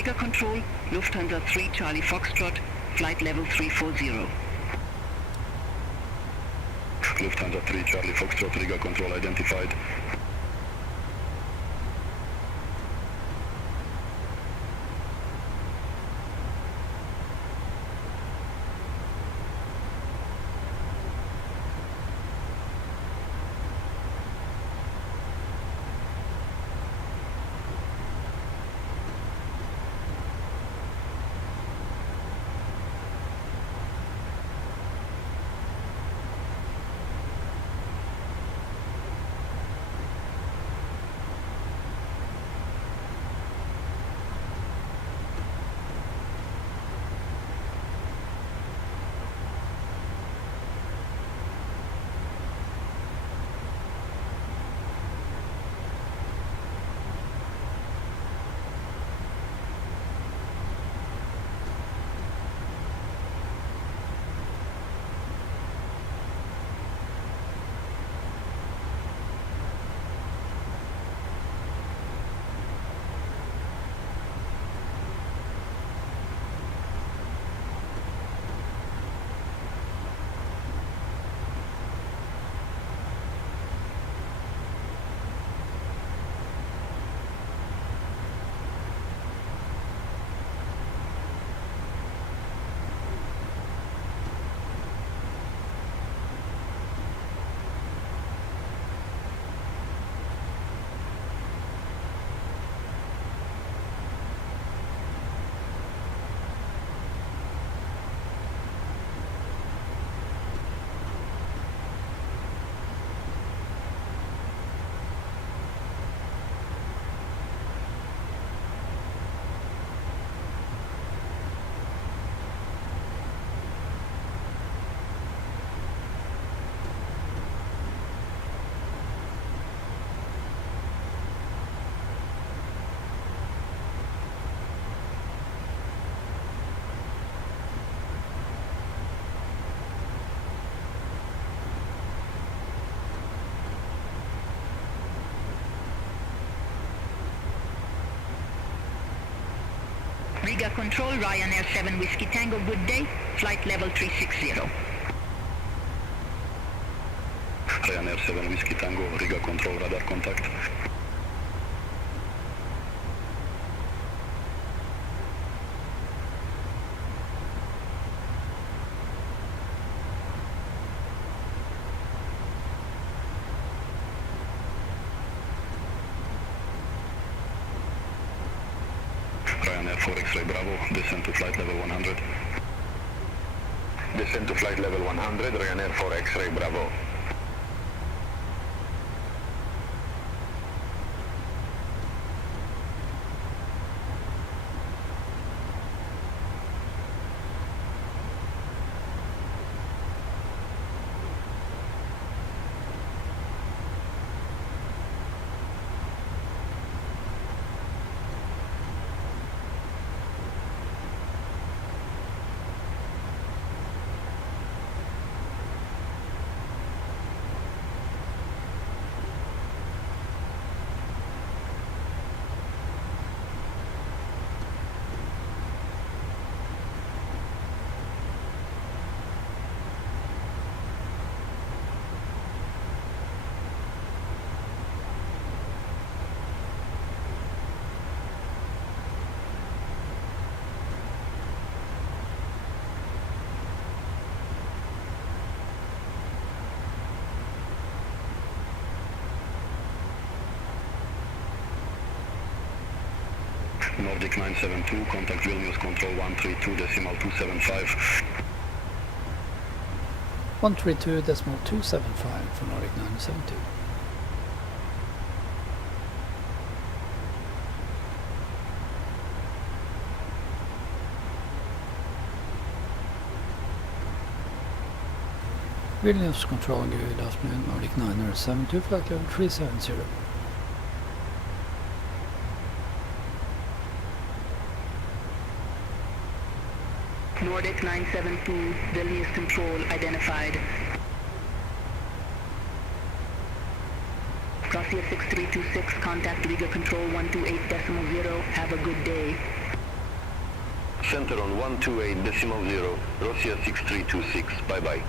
Riga Control, Lufthansa 3 Charlie Foxtrot, flight level 340. Lufthansa 3 Charlie Foxtrot, Riga Control identified. Riga Control, Ryanair 7 Whiskey Tango, good day. Flight level 360. Ryanair 7 Whiskey Tango, Riga Control, radar contact. Ryanair 4 X-ray Bravo, descend to flight level 100. Descend to flight level 100, Ryanair 4 X-ray Bravo. Nordic 972, contact Vilnius Control 132.275. 132.275 for Nordic 972. Vilnius Control, good afternoon, Nordic 972, flight level 370. Nordic 972, Vilnius Control identified. Garcia 6326, contact Riga Control 128.0, have a good day. Center on 128.0, Russia 6326, bye-bye.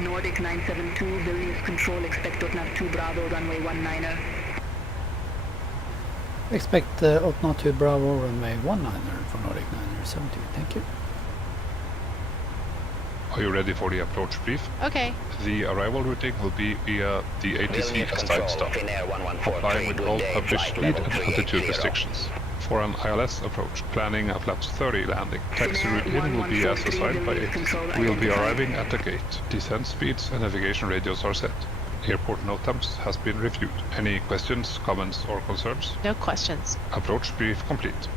Nordic 972, Vilnius Control, expect Otnav 2 Bravo, runway 19er. Expect Otnav 2 Bravo, runway 19er for Nordic 972, thank you. Are you ready for the approach brief? Okay. The arrival routing will be via the ATC as time stop, complying with all published speed and altitude restrictions. For an ILS approach, planning a flaps 30 landing. Taxi route in will be as assigned by ATC. We will be arriving at the gate. Descent speeds and navigation radios are set. Airport NOTAMs has been reviewed. Any questions, comments or concerns? No questions. Approach brief complete.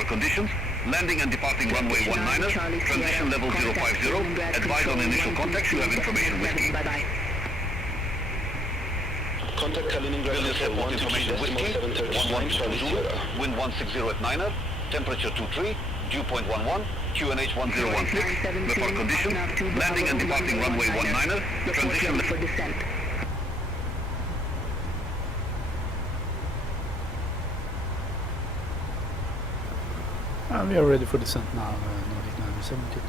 VFR conditions. Landing and departing runway 19er. Transition level 050. Advise on initial contact. You have information whiskey. Bye-bye. Contact Kaliningrad Vilnius Airport information whiskey. 112 Zulu. Wind 160 at 9er. Temperature 23. Dew point 11. QNH 1016. VFR conditions. Landing and departing runway 19er. Transition level for descent. We are ready for descent now, Nordic 970.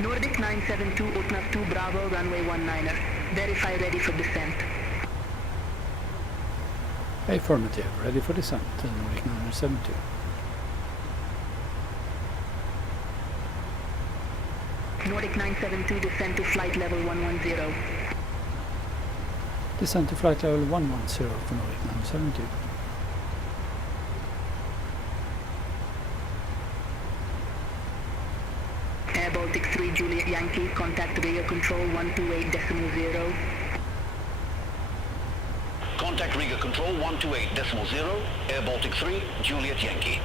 Nordic 972, open up 2 Bravo, runway 19er. Verify ready for descent. Affirmative, ready for descent, Nordic 972. Nordic 972, descend to flight level 110. Descent to flight level 110 for Nordic 972. Air Baltic 3, Juliet Yankee, contact radio control 128.0. Contact Riga Control 128.0. Air Baltic 3, Juliet Yankee.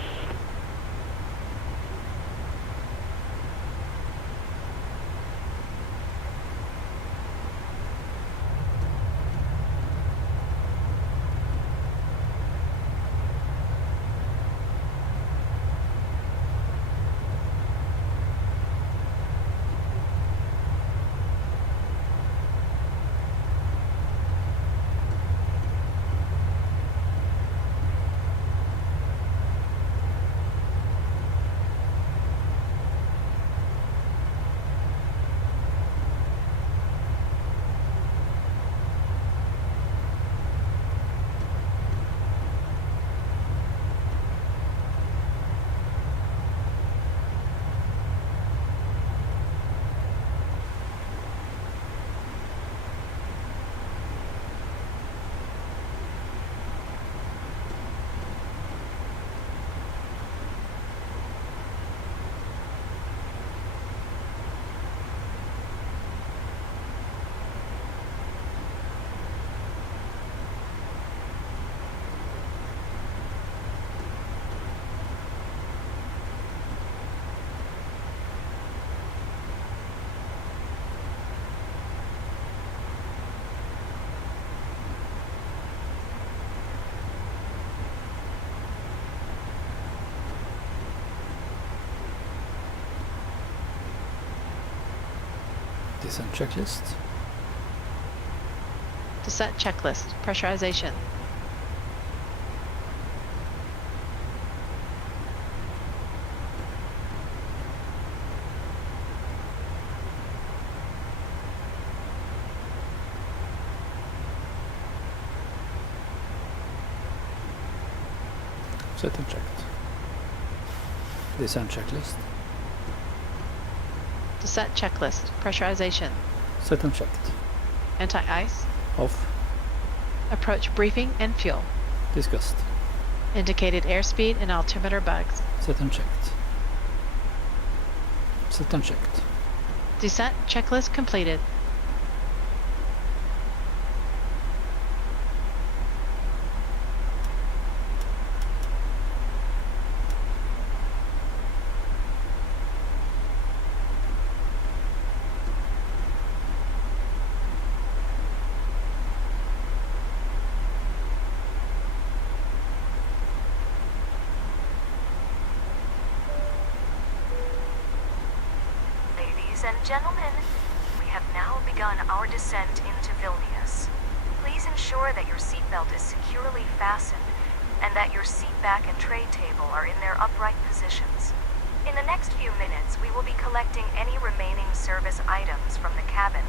Descent checklist. Descent checklist. Pressurization. Set and checked. Descent checklist. Descent checklist. Pressurization. Set and checked. Anti-ice. Off. Approach briefing and fuel. Discussed. Indicated airspeed and altimeter bugs. Set and checked. Set and checked. Descent checklist completed. Ladies and gentlemen, we have now begun our descent into Vilnius. Please ensure that your seatbelt is securely fastened and that your seat back and tray table are in their upright positions. In the next few minutes, we will be collecting any remaining service items from the cabin.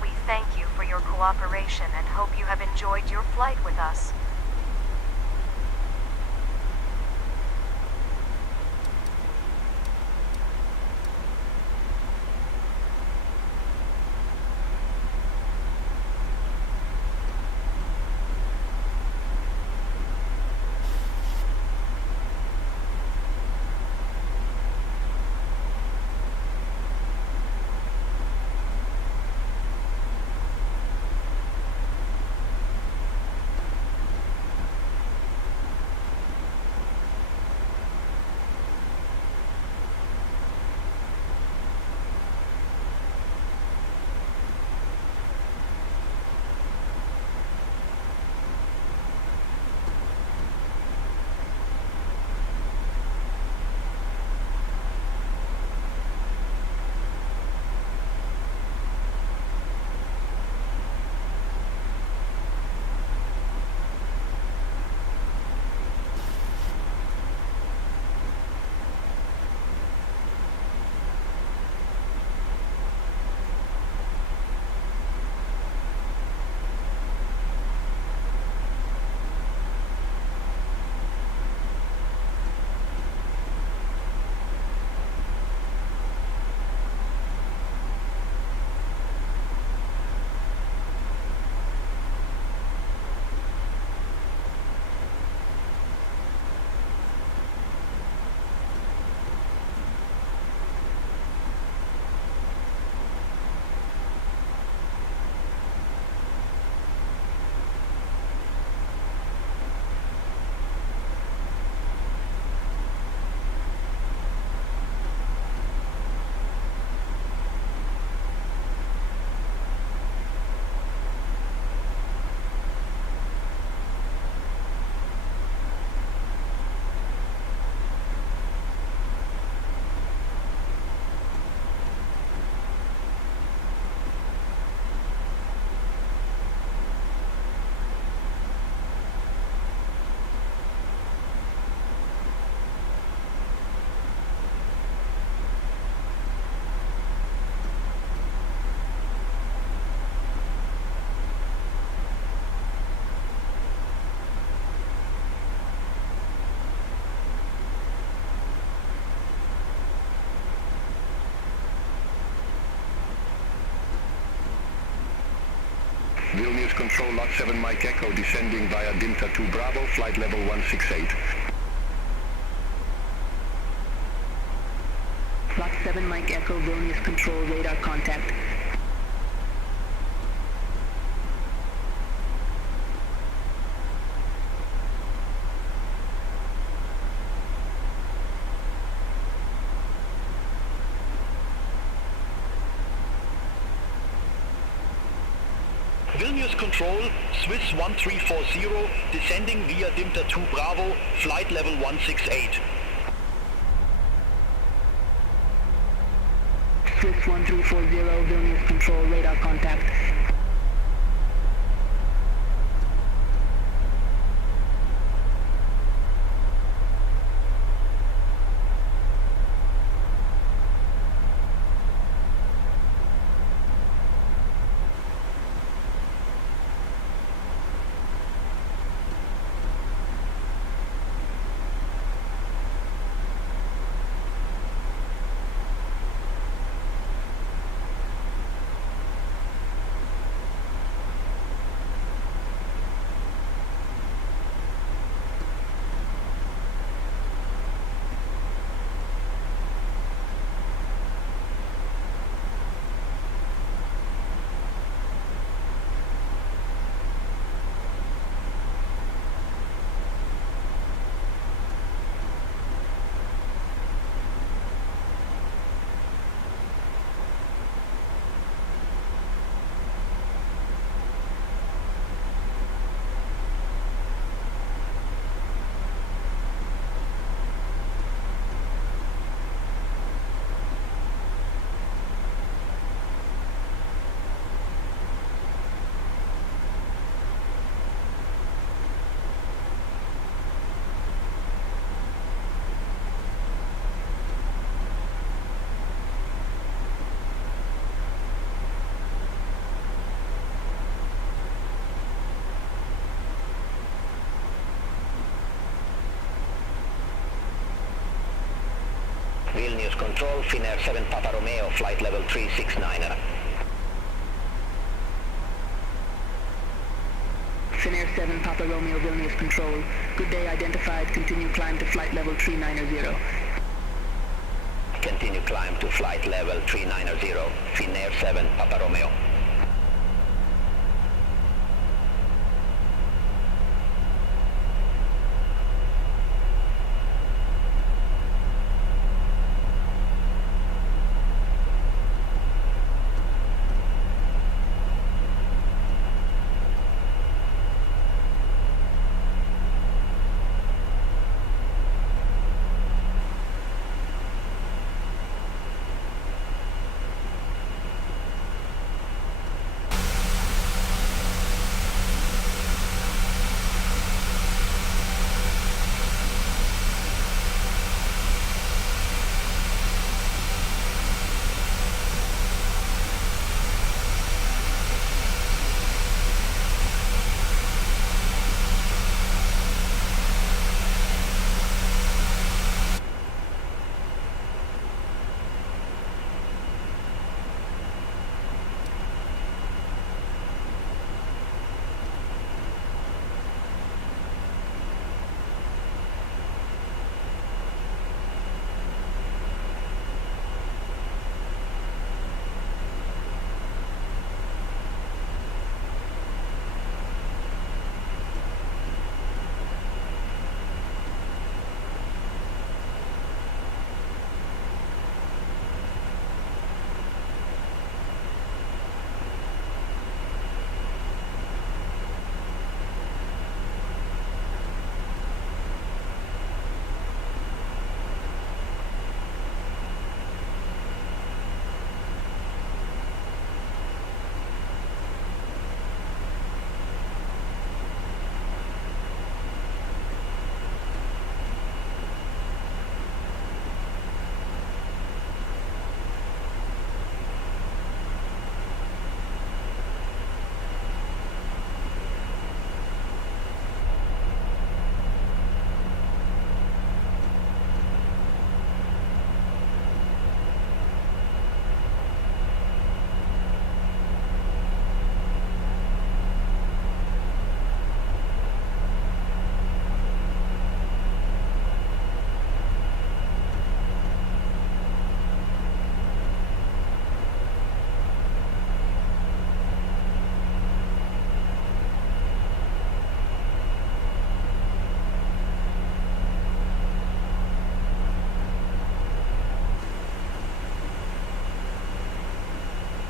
We thank you for your cooperation and hope you have enjoyed your flight with us. Vilnius Control, Lot 7 Mike Echo, descending via Dimta 2 Bravo, flight level 168. Lot 7 Mike Echo, Vilnius Control, radar contact. Vilnius Control, Swiss 1340, descending via Dimta 2 Bravo, flight level 168. Swiss 1340, Vilnius Control, radar contact. Vilnius Control, Finnair 7 Papa Romeo, flight level 369. Finnair 7 Papa Romeo, Vilnius Control. Good day identified. Continue climb to flight level 390. Continue climb to flight level 390, Finnair 7 Papa Romeo.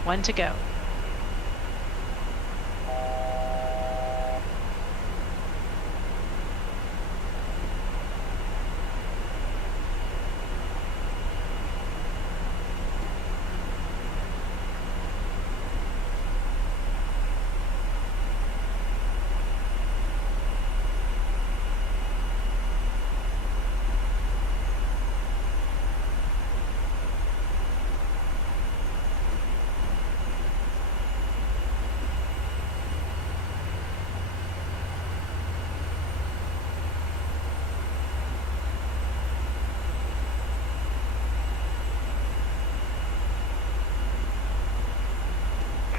1 to go.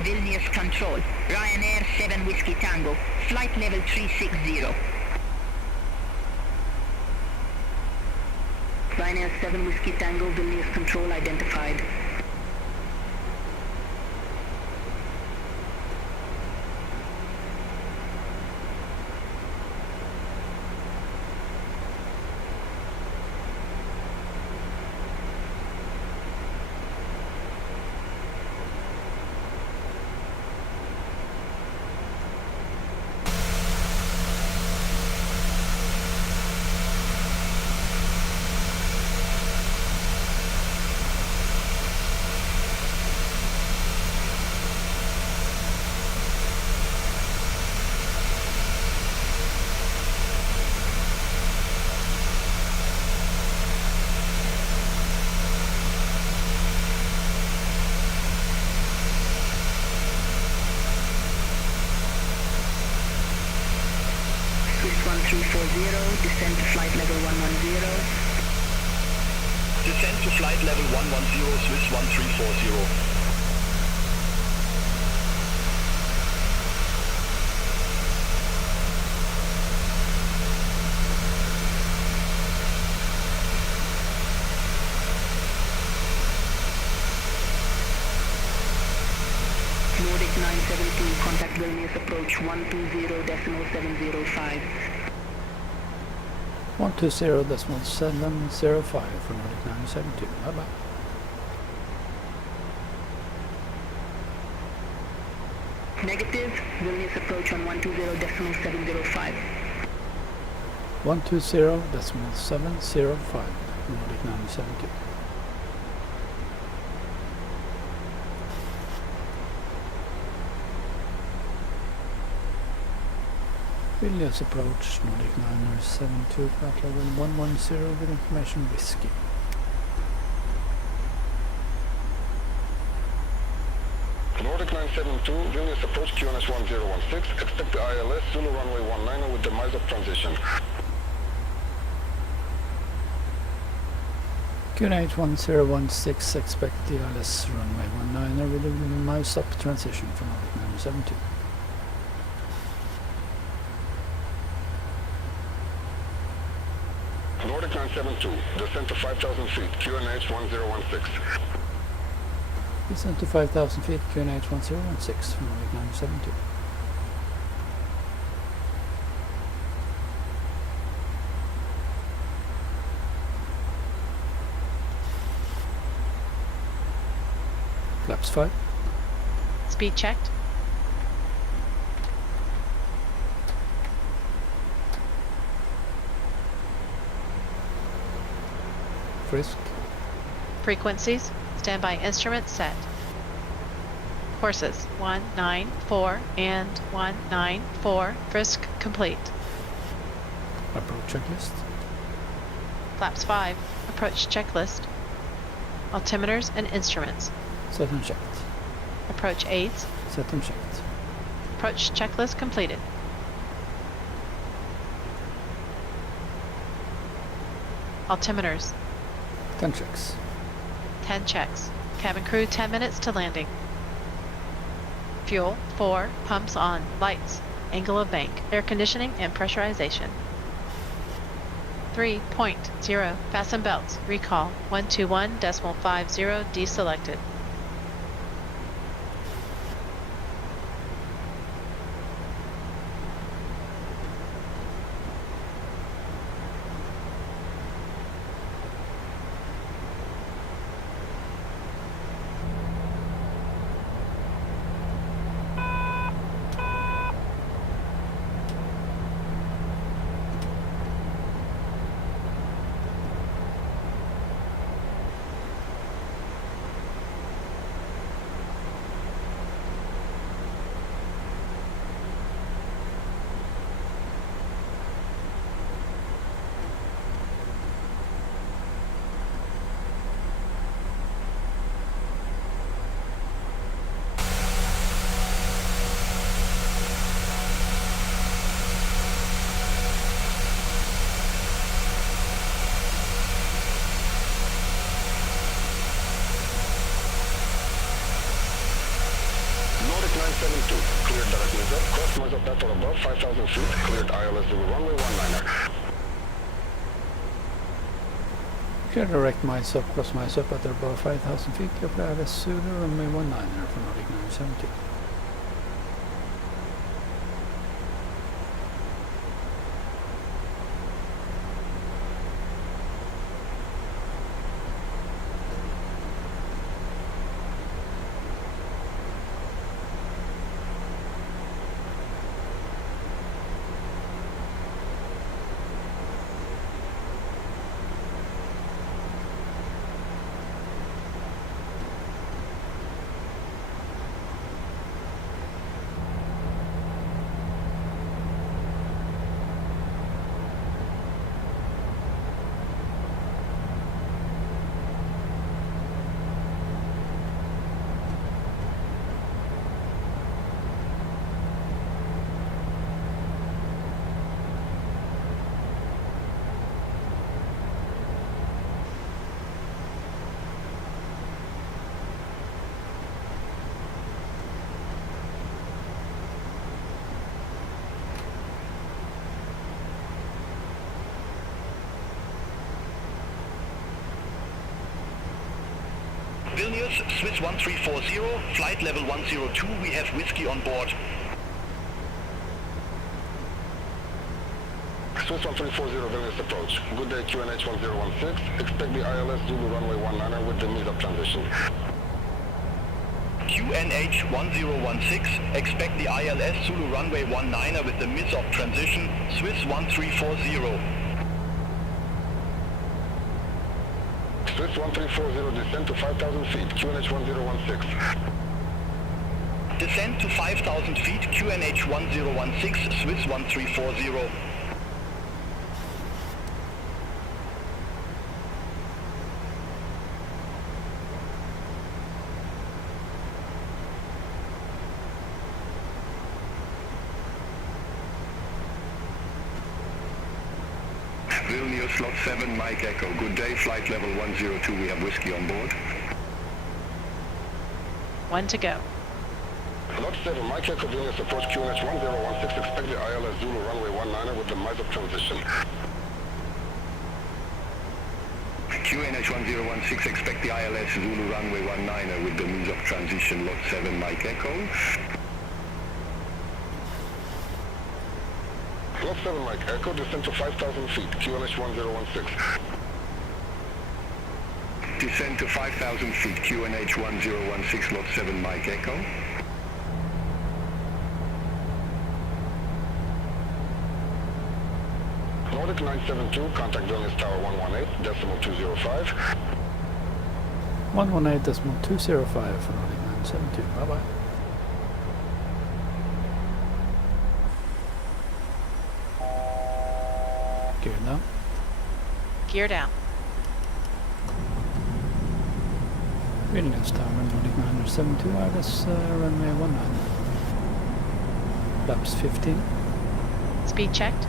Vilnius Control, Ryanair 7 Whiskey Tango, flight level 360. Ryanair 7 Whiskey Tango, Vilnius Control identified. Swiss 1340, descend to flight level 110. Descend to flight level 110, Swiss 1340. Nordic 972, contact Vilnius approach 120.705. 120.705 for Nordic 972. Bye-bye. Negative, Vilnius approach on 120.705. 120.705 Nordic 972. Vilnius approach, Nordic 972, flight level 110 with information whiskey. Nordic 972, Vilnius approach QNH 1016, expect the ILS Zulu runway 19 with demise of transition. QNH 1016, expect the ILS runway 19 with a demise of transition for Nordic 972. Nordic 972, descend to 5,000 feet, QNH 1016. Descend to 5,000 feet, QNH 1016 from Nordic 972. Flaps 5. Speed checked. Frisk. Frequencies. Standby instruments set. Courses 194 and 194. Frisk complete. Approach checklist. Flaps 5. Approach checklist. Altimeters and instruments. Set and checked. Approach aids. Set and checked. Approach checklist completed. Altimeters. 10 checks. 10 checks. Cabin crew 10 minutes to landing. Fuel 4. Pumps on. Lights. Angle of bank. Air conditioning and pressurization. 3.0. Fasten belts. Recall 121.50 deselected. Battle above 5,000 feet, cleared ILS Zulu runway 19er. Clear direct miles up, cross miles up at above 5,000 feet, clear for ILS Zulu runway 19er for Nordic 972. Vilnius, Swiss 1340, flight level 102, we have whiskey on board. Swiss 1340, Vilnius approach. Good day, QNH 1016. Expect the ILS Zulu runway 19er with the means-up transition. QNH 1016, expect the ILS Zulu runway 19er with the miss-off transition, Swiss 1340. Swiss 1340, descend to 5,000 feet, QNH 1016. Descend to 5,000 feet, QNH 1016, Swiss 1340. Vilnius, slot 7, Mike Echo. Good day, flight level 102, we have whiskey on board. 1 to go. Lot 7, Mike Echo, Vilnius approach QNH 1016, expect the ILS Zulu runway 19er with the miles-up transition. QNH 1016, expect the ILS Zulu runway 19er with the means of transition, lot 7, Mike Echo. Lot 7, Mike Echo, descend to 5,000 feet, QNH 1016. Descend to 5,000 feet, QNH 1016, lot 7, Mike Echo. Nordic 972, contact Vilnius Tower 118.205. 118.205 for Nordic 972. Bye-bye. Gear down. Gear down. Vilnius Tower, Nordic 972, ILS runway 19. Flaps 15. Speed checked.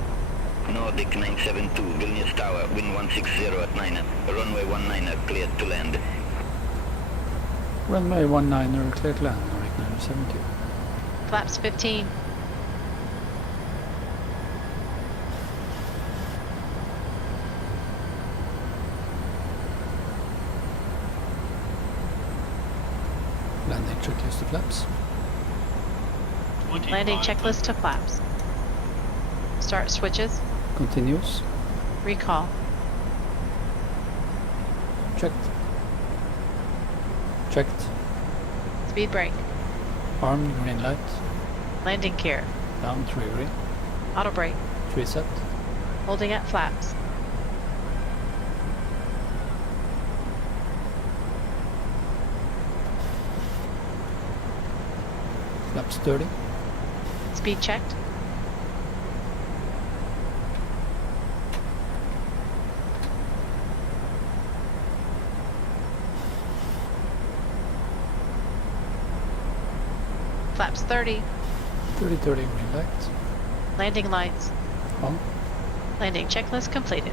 Nordic 972, Vilnius Tower, wind 160 at 9, runway 19, cleared to land. Runway 19, cleared to land, Nordic 972. Flaps 15. Landing checklist to flaps. Landing checklist to flaps. Start switches. Continues. Recall. Checked. Checked. Speed brake. Armed green light. Landing gear. Down 3 green. Auto brake. 3 set. Holding at flaps. Flaps 30. Speed checked. Flaps 30. 30, green light. Landing lights. On. Landing checklist completed.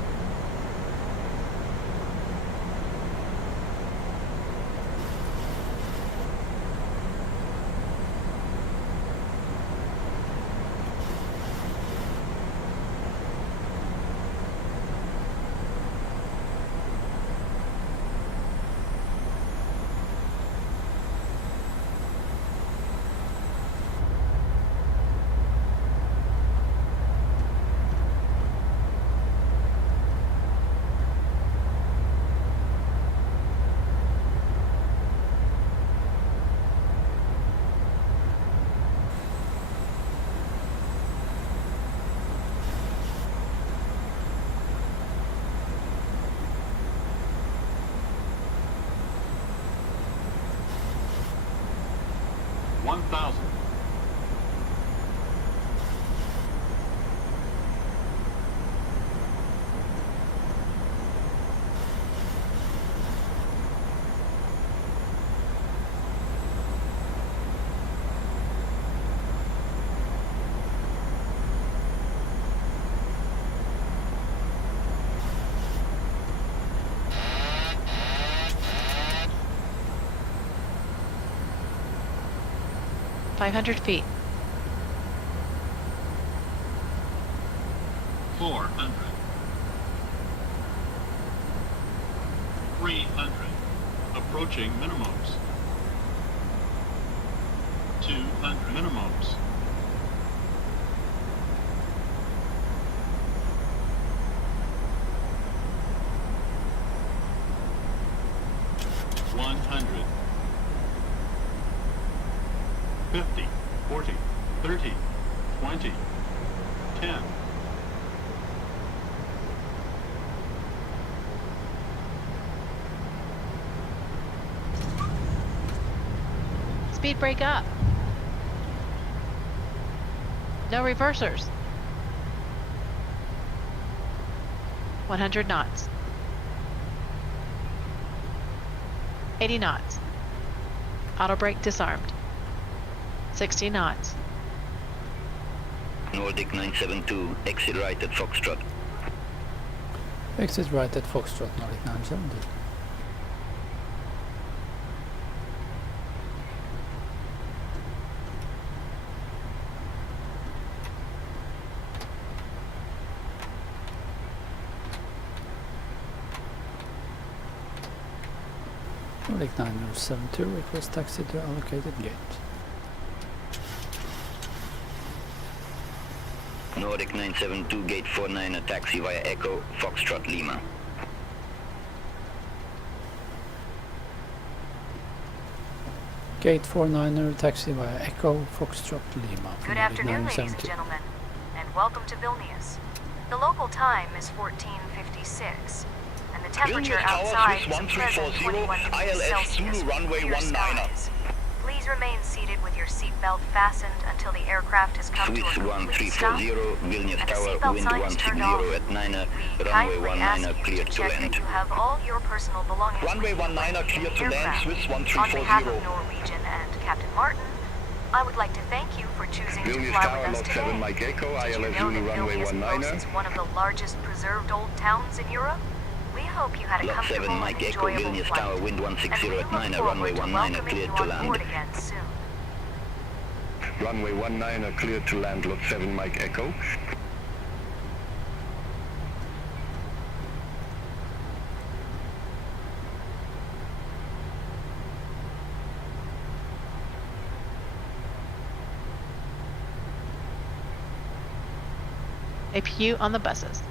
1,000. feet. 400. 300. Approaching minimums. 200 minimums. 100. 50, 40, 30, 20, 10. Speed brake up. No reversers. 100 knots. 80 knots. Auto brake disarmed. 60 knots. Nordic 972, exit right at Foxtrot. Exit right at Foxtrot, Nordic 972. Nordic 972, request taxi to allocated gate. Nordic 972, gate 49, a taxi via Echo, Foxtrot Lima. Gate 49er, taxi via Echo, Foxtrot Lima. Good afternoon, ladies and gentlemen, and welcome to Vilnius. The local time is 14:56, and the temperature outside is a pleasant 21 degrees Celsius with clear skies. Please remain seated with your seatbelt fastened until the aircraft has come to a complete stop, Vilnius and the Tower, seatbelt wind sign is turned off. 160 at 9er, We runway kindly ask 19er, you clear to to check that land. you have all your personal belongings Runway with you 19er, when clear leaving to the land, aircraft. Swiss On behalf 1340. of Norwegian and Captain Martin, I would like to thank you for choosing to Vilnius fly Tower, with us Lot today. 7 Mike Echo, Did you ILS know Zulu that runway Vilnius 19er. boasts one of the largest preserved old towns in Europe? We hope you had a Lot 7 comfortable and Mike Echo, enjoyable Vilnius flight. Tower, wind And we 160 look at 9er, forward runway to 19er, welcoming cleared you to on land. board again soon. Runway 19er, cleared to land, Lot 7 Mike Echo. APU on the buses.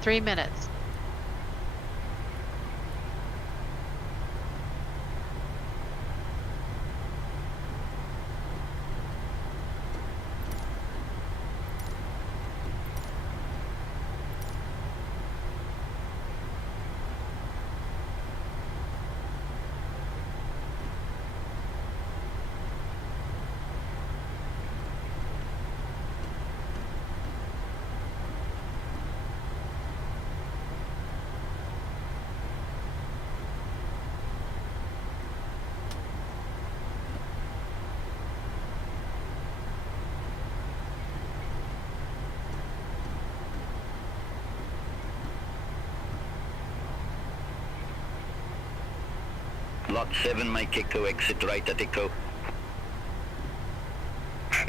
Three minutes. Lot 7, Mike Echo, exit right at Echo.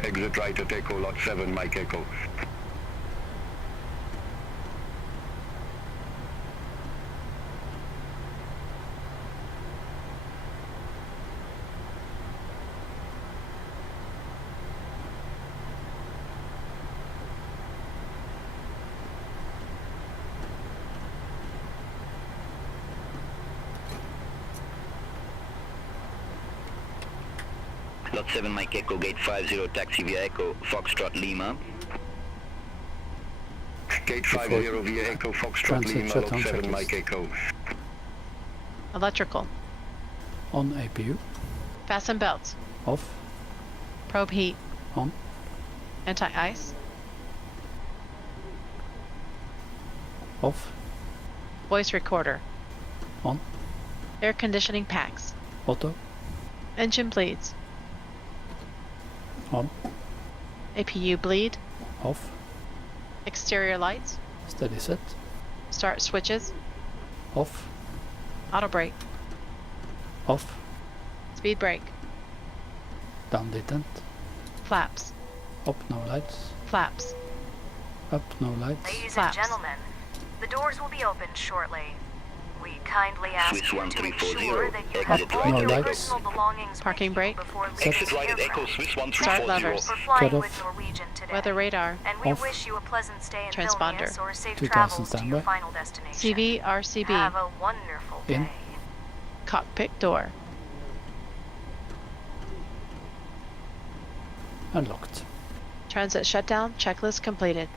Exit right at Echo, Lot 7, Mike Echo. Lot 7, Mike Echo, gate 50, taxi via Echo, Foxtrot Lima. Gate 50 via Echo, Foxtrot Lima, Lot 7, Mike Echo. Electrical. On APU. Fasten belts. Off. Probe heat. On. Anti-ice. Off. Voice recorder. On. Air conditioning packs. Auto. Engine bleeds. On. APU bleed. Off. Exterior lights. Steady set. Start switches. Off. Auto brake. Off. Speed brake. Down detent. Flaps. Up, no lights. Flaps. Up, no lights. Ladies Flaps. and gentlemen, the doors will be opened shortly. We kindly ask Swiss you to 1340, ensure that you exit have all right at your Echo. personal belongings Parking with brake. you before Set. leaving Exit the right at Echo, aircraft. Swiss Start 1340. levers. We're flying Cut with off. Norwegian today. Weather radar. And we Off. wish you a pleasant stay in Transponder. Vilnius or safe 2000 travels to your standby. final destination. CV RCB. Have a wonderful In. day. Cockpit door. Unlocked. Transit shutdown. Checklist completed.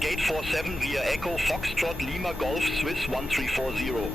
Gate 47 via Echo, Foxtrot Lima Golf, Swiss 1340.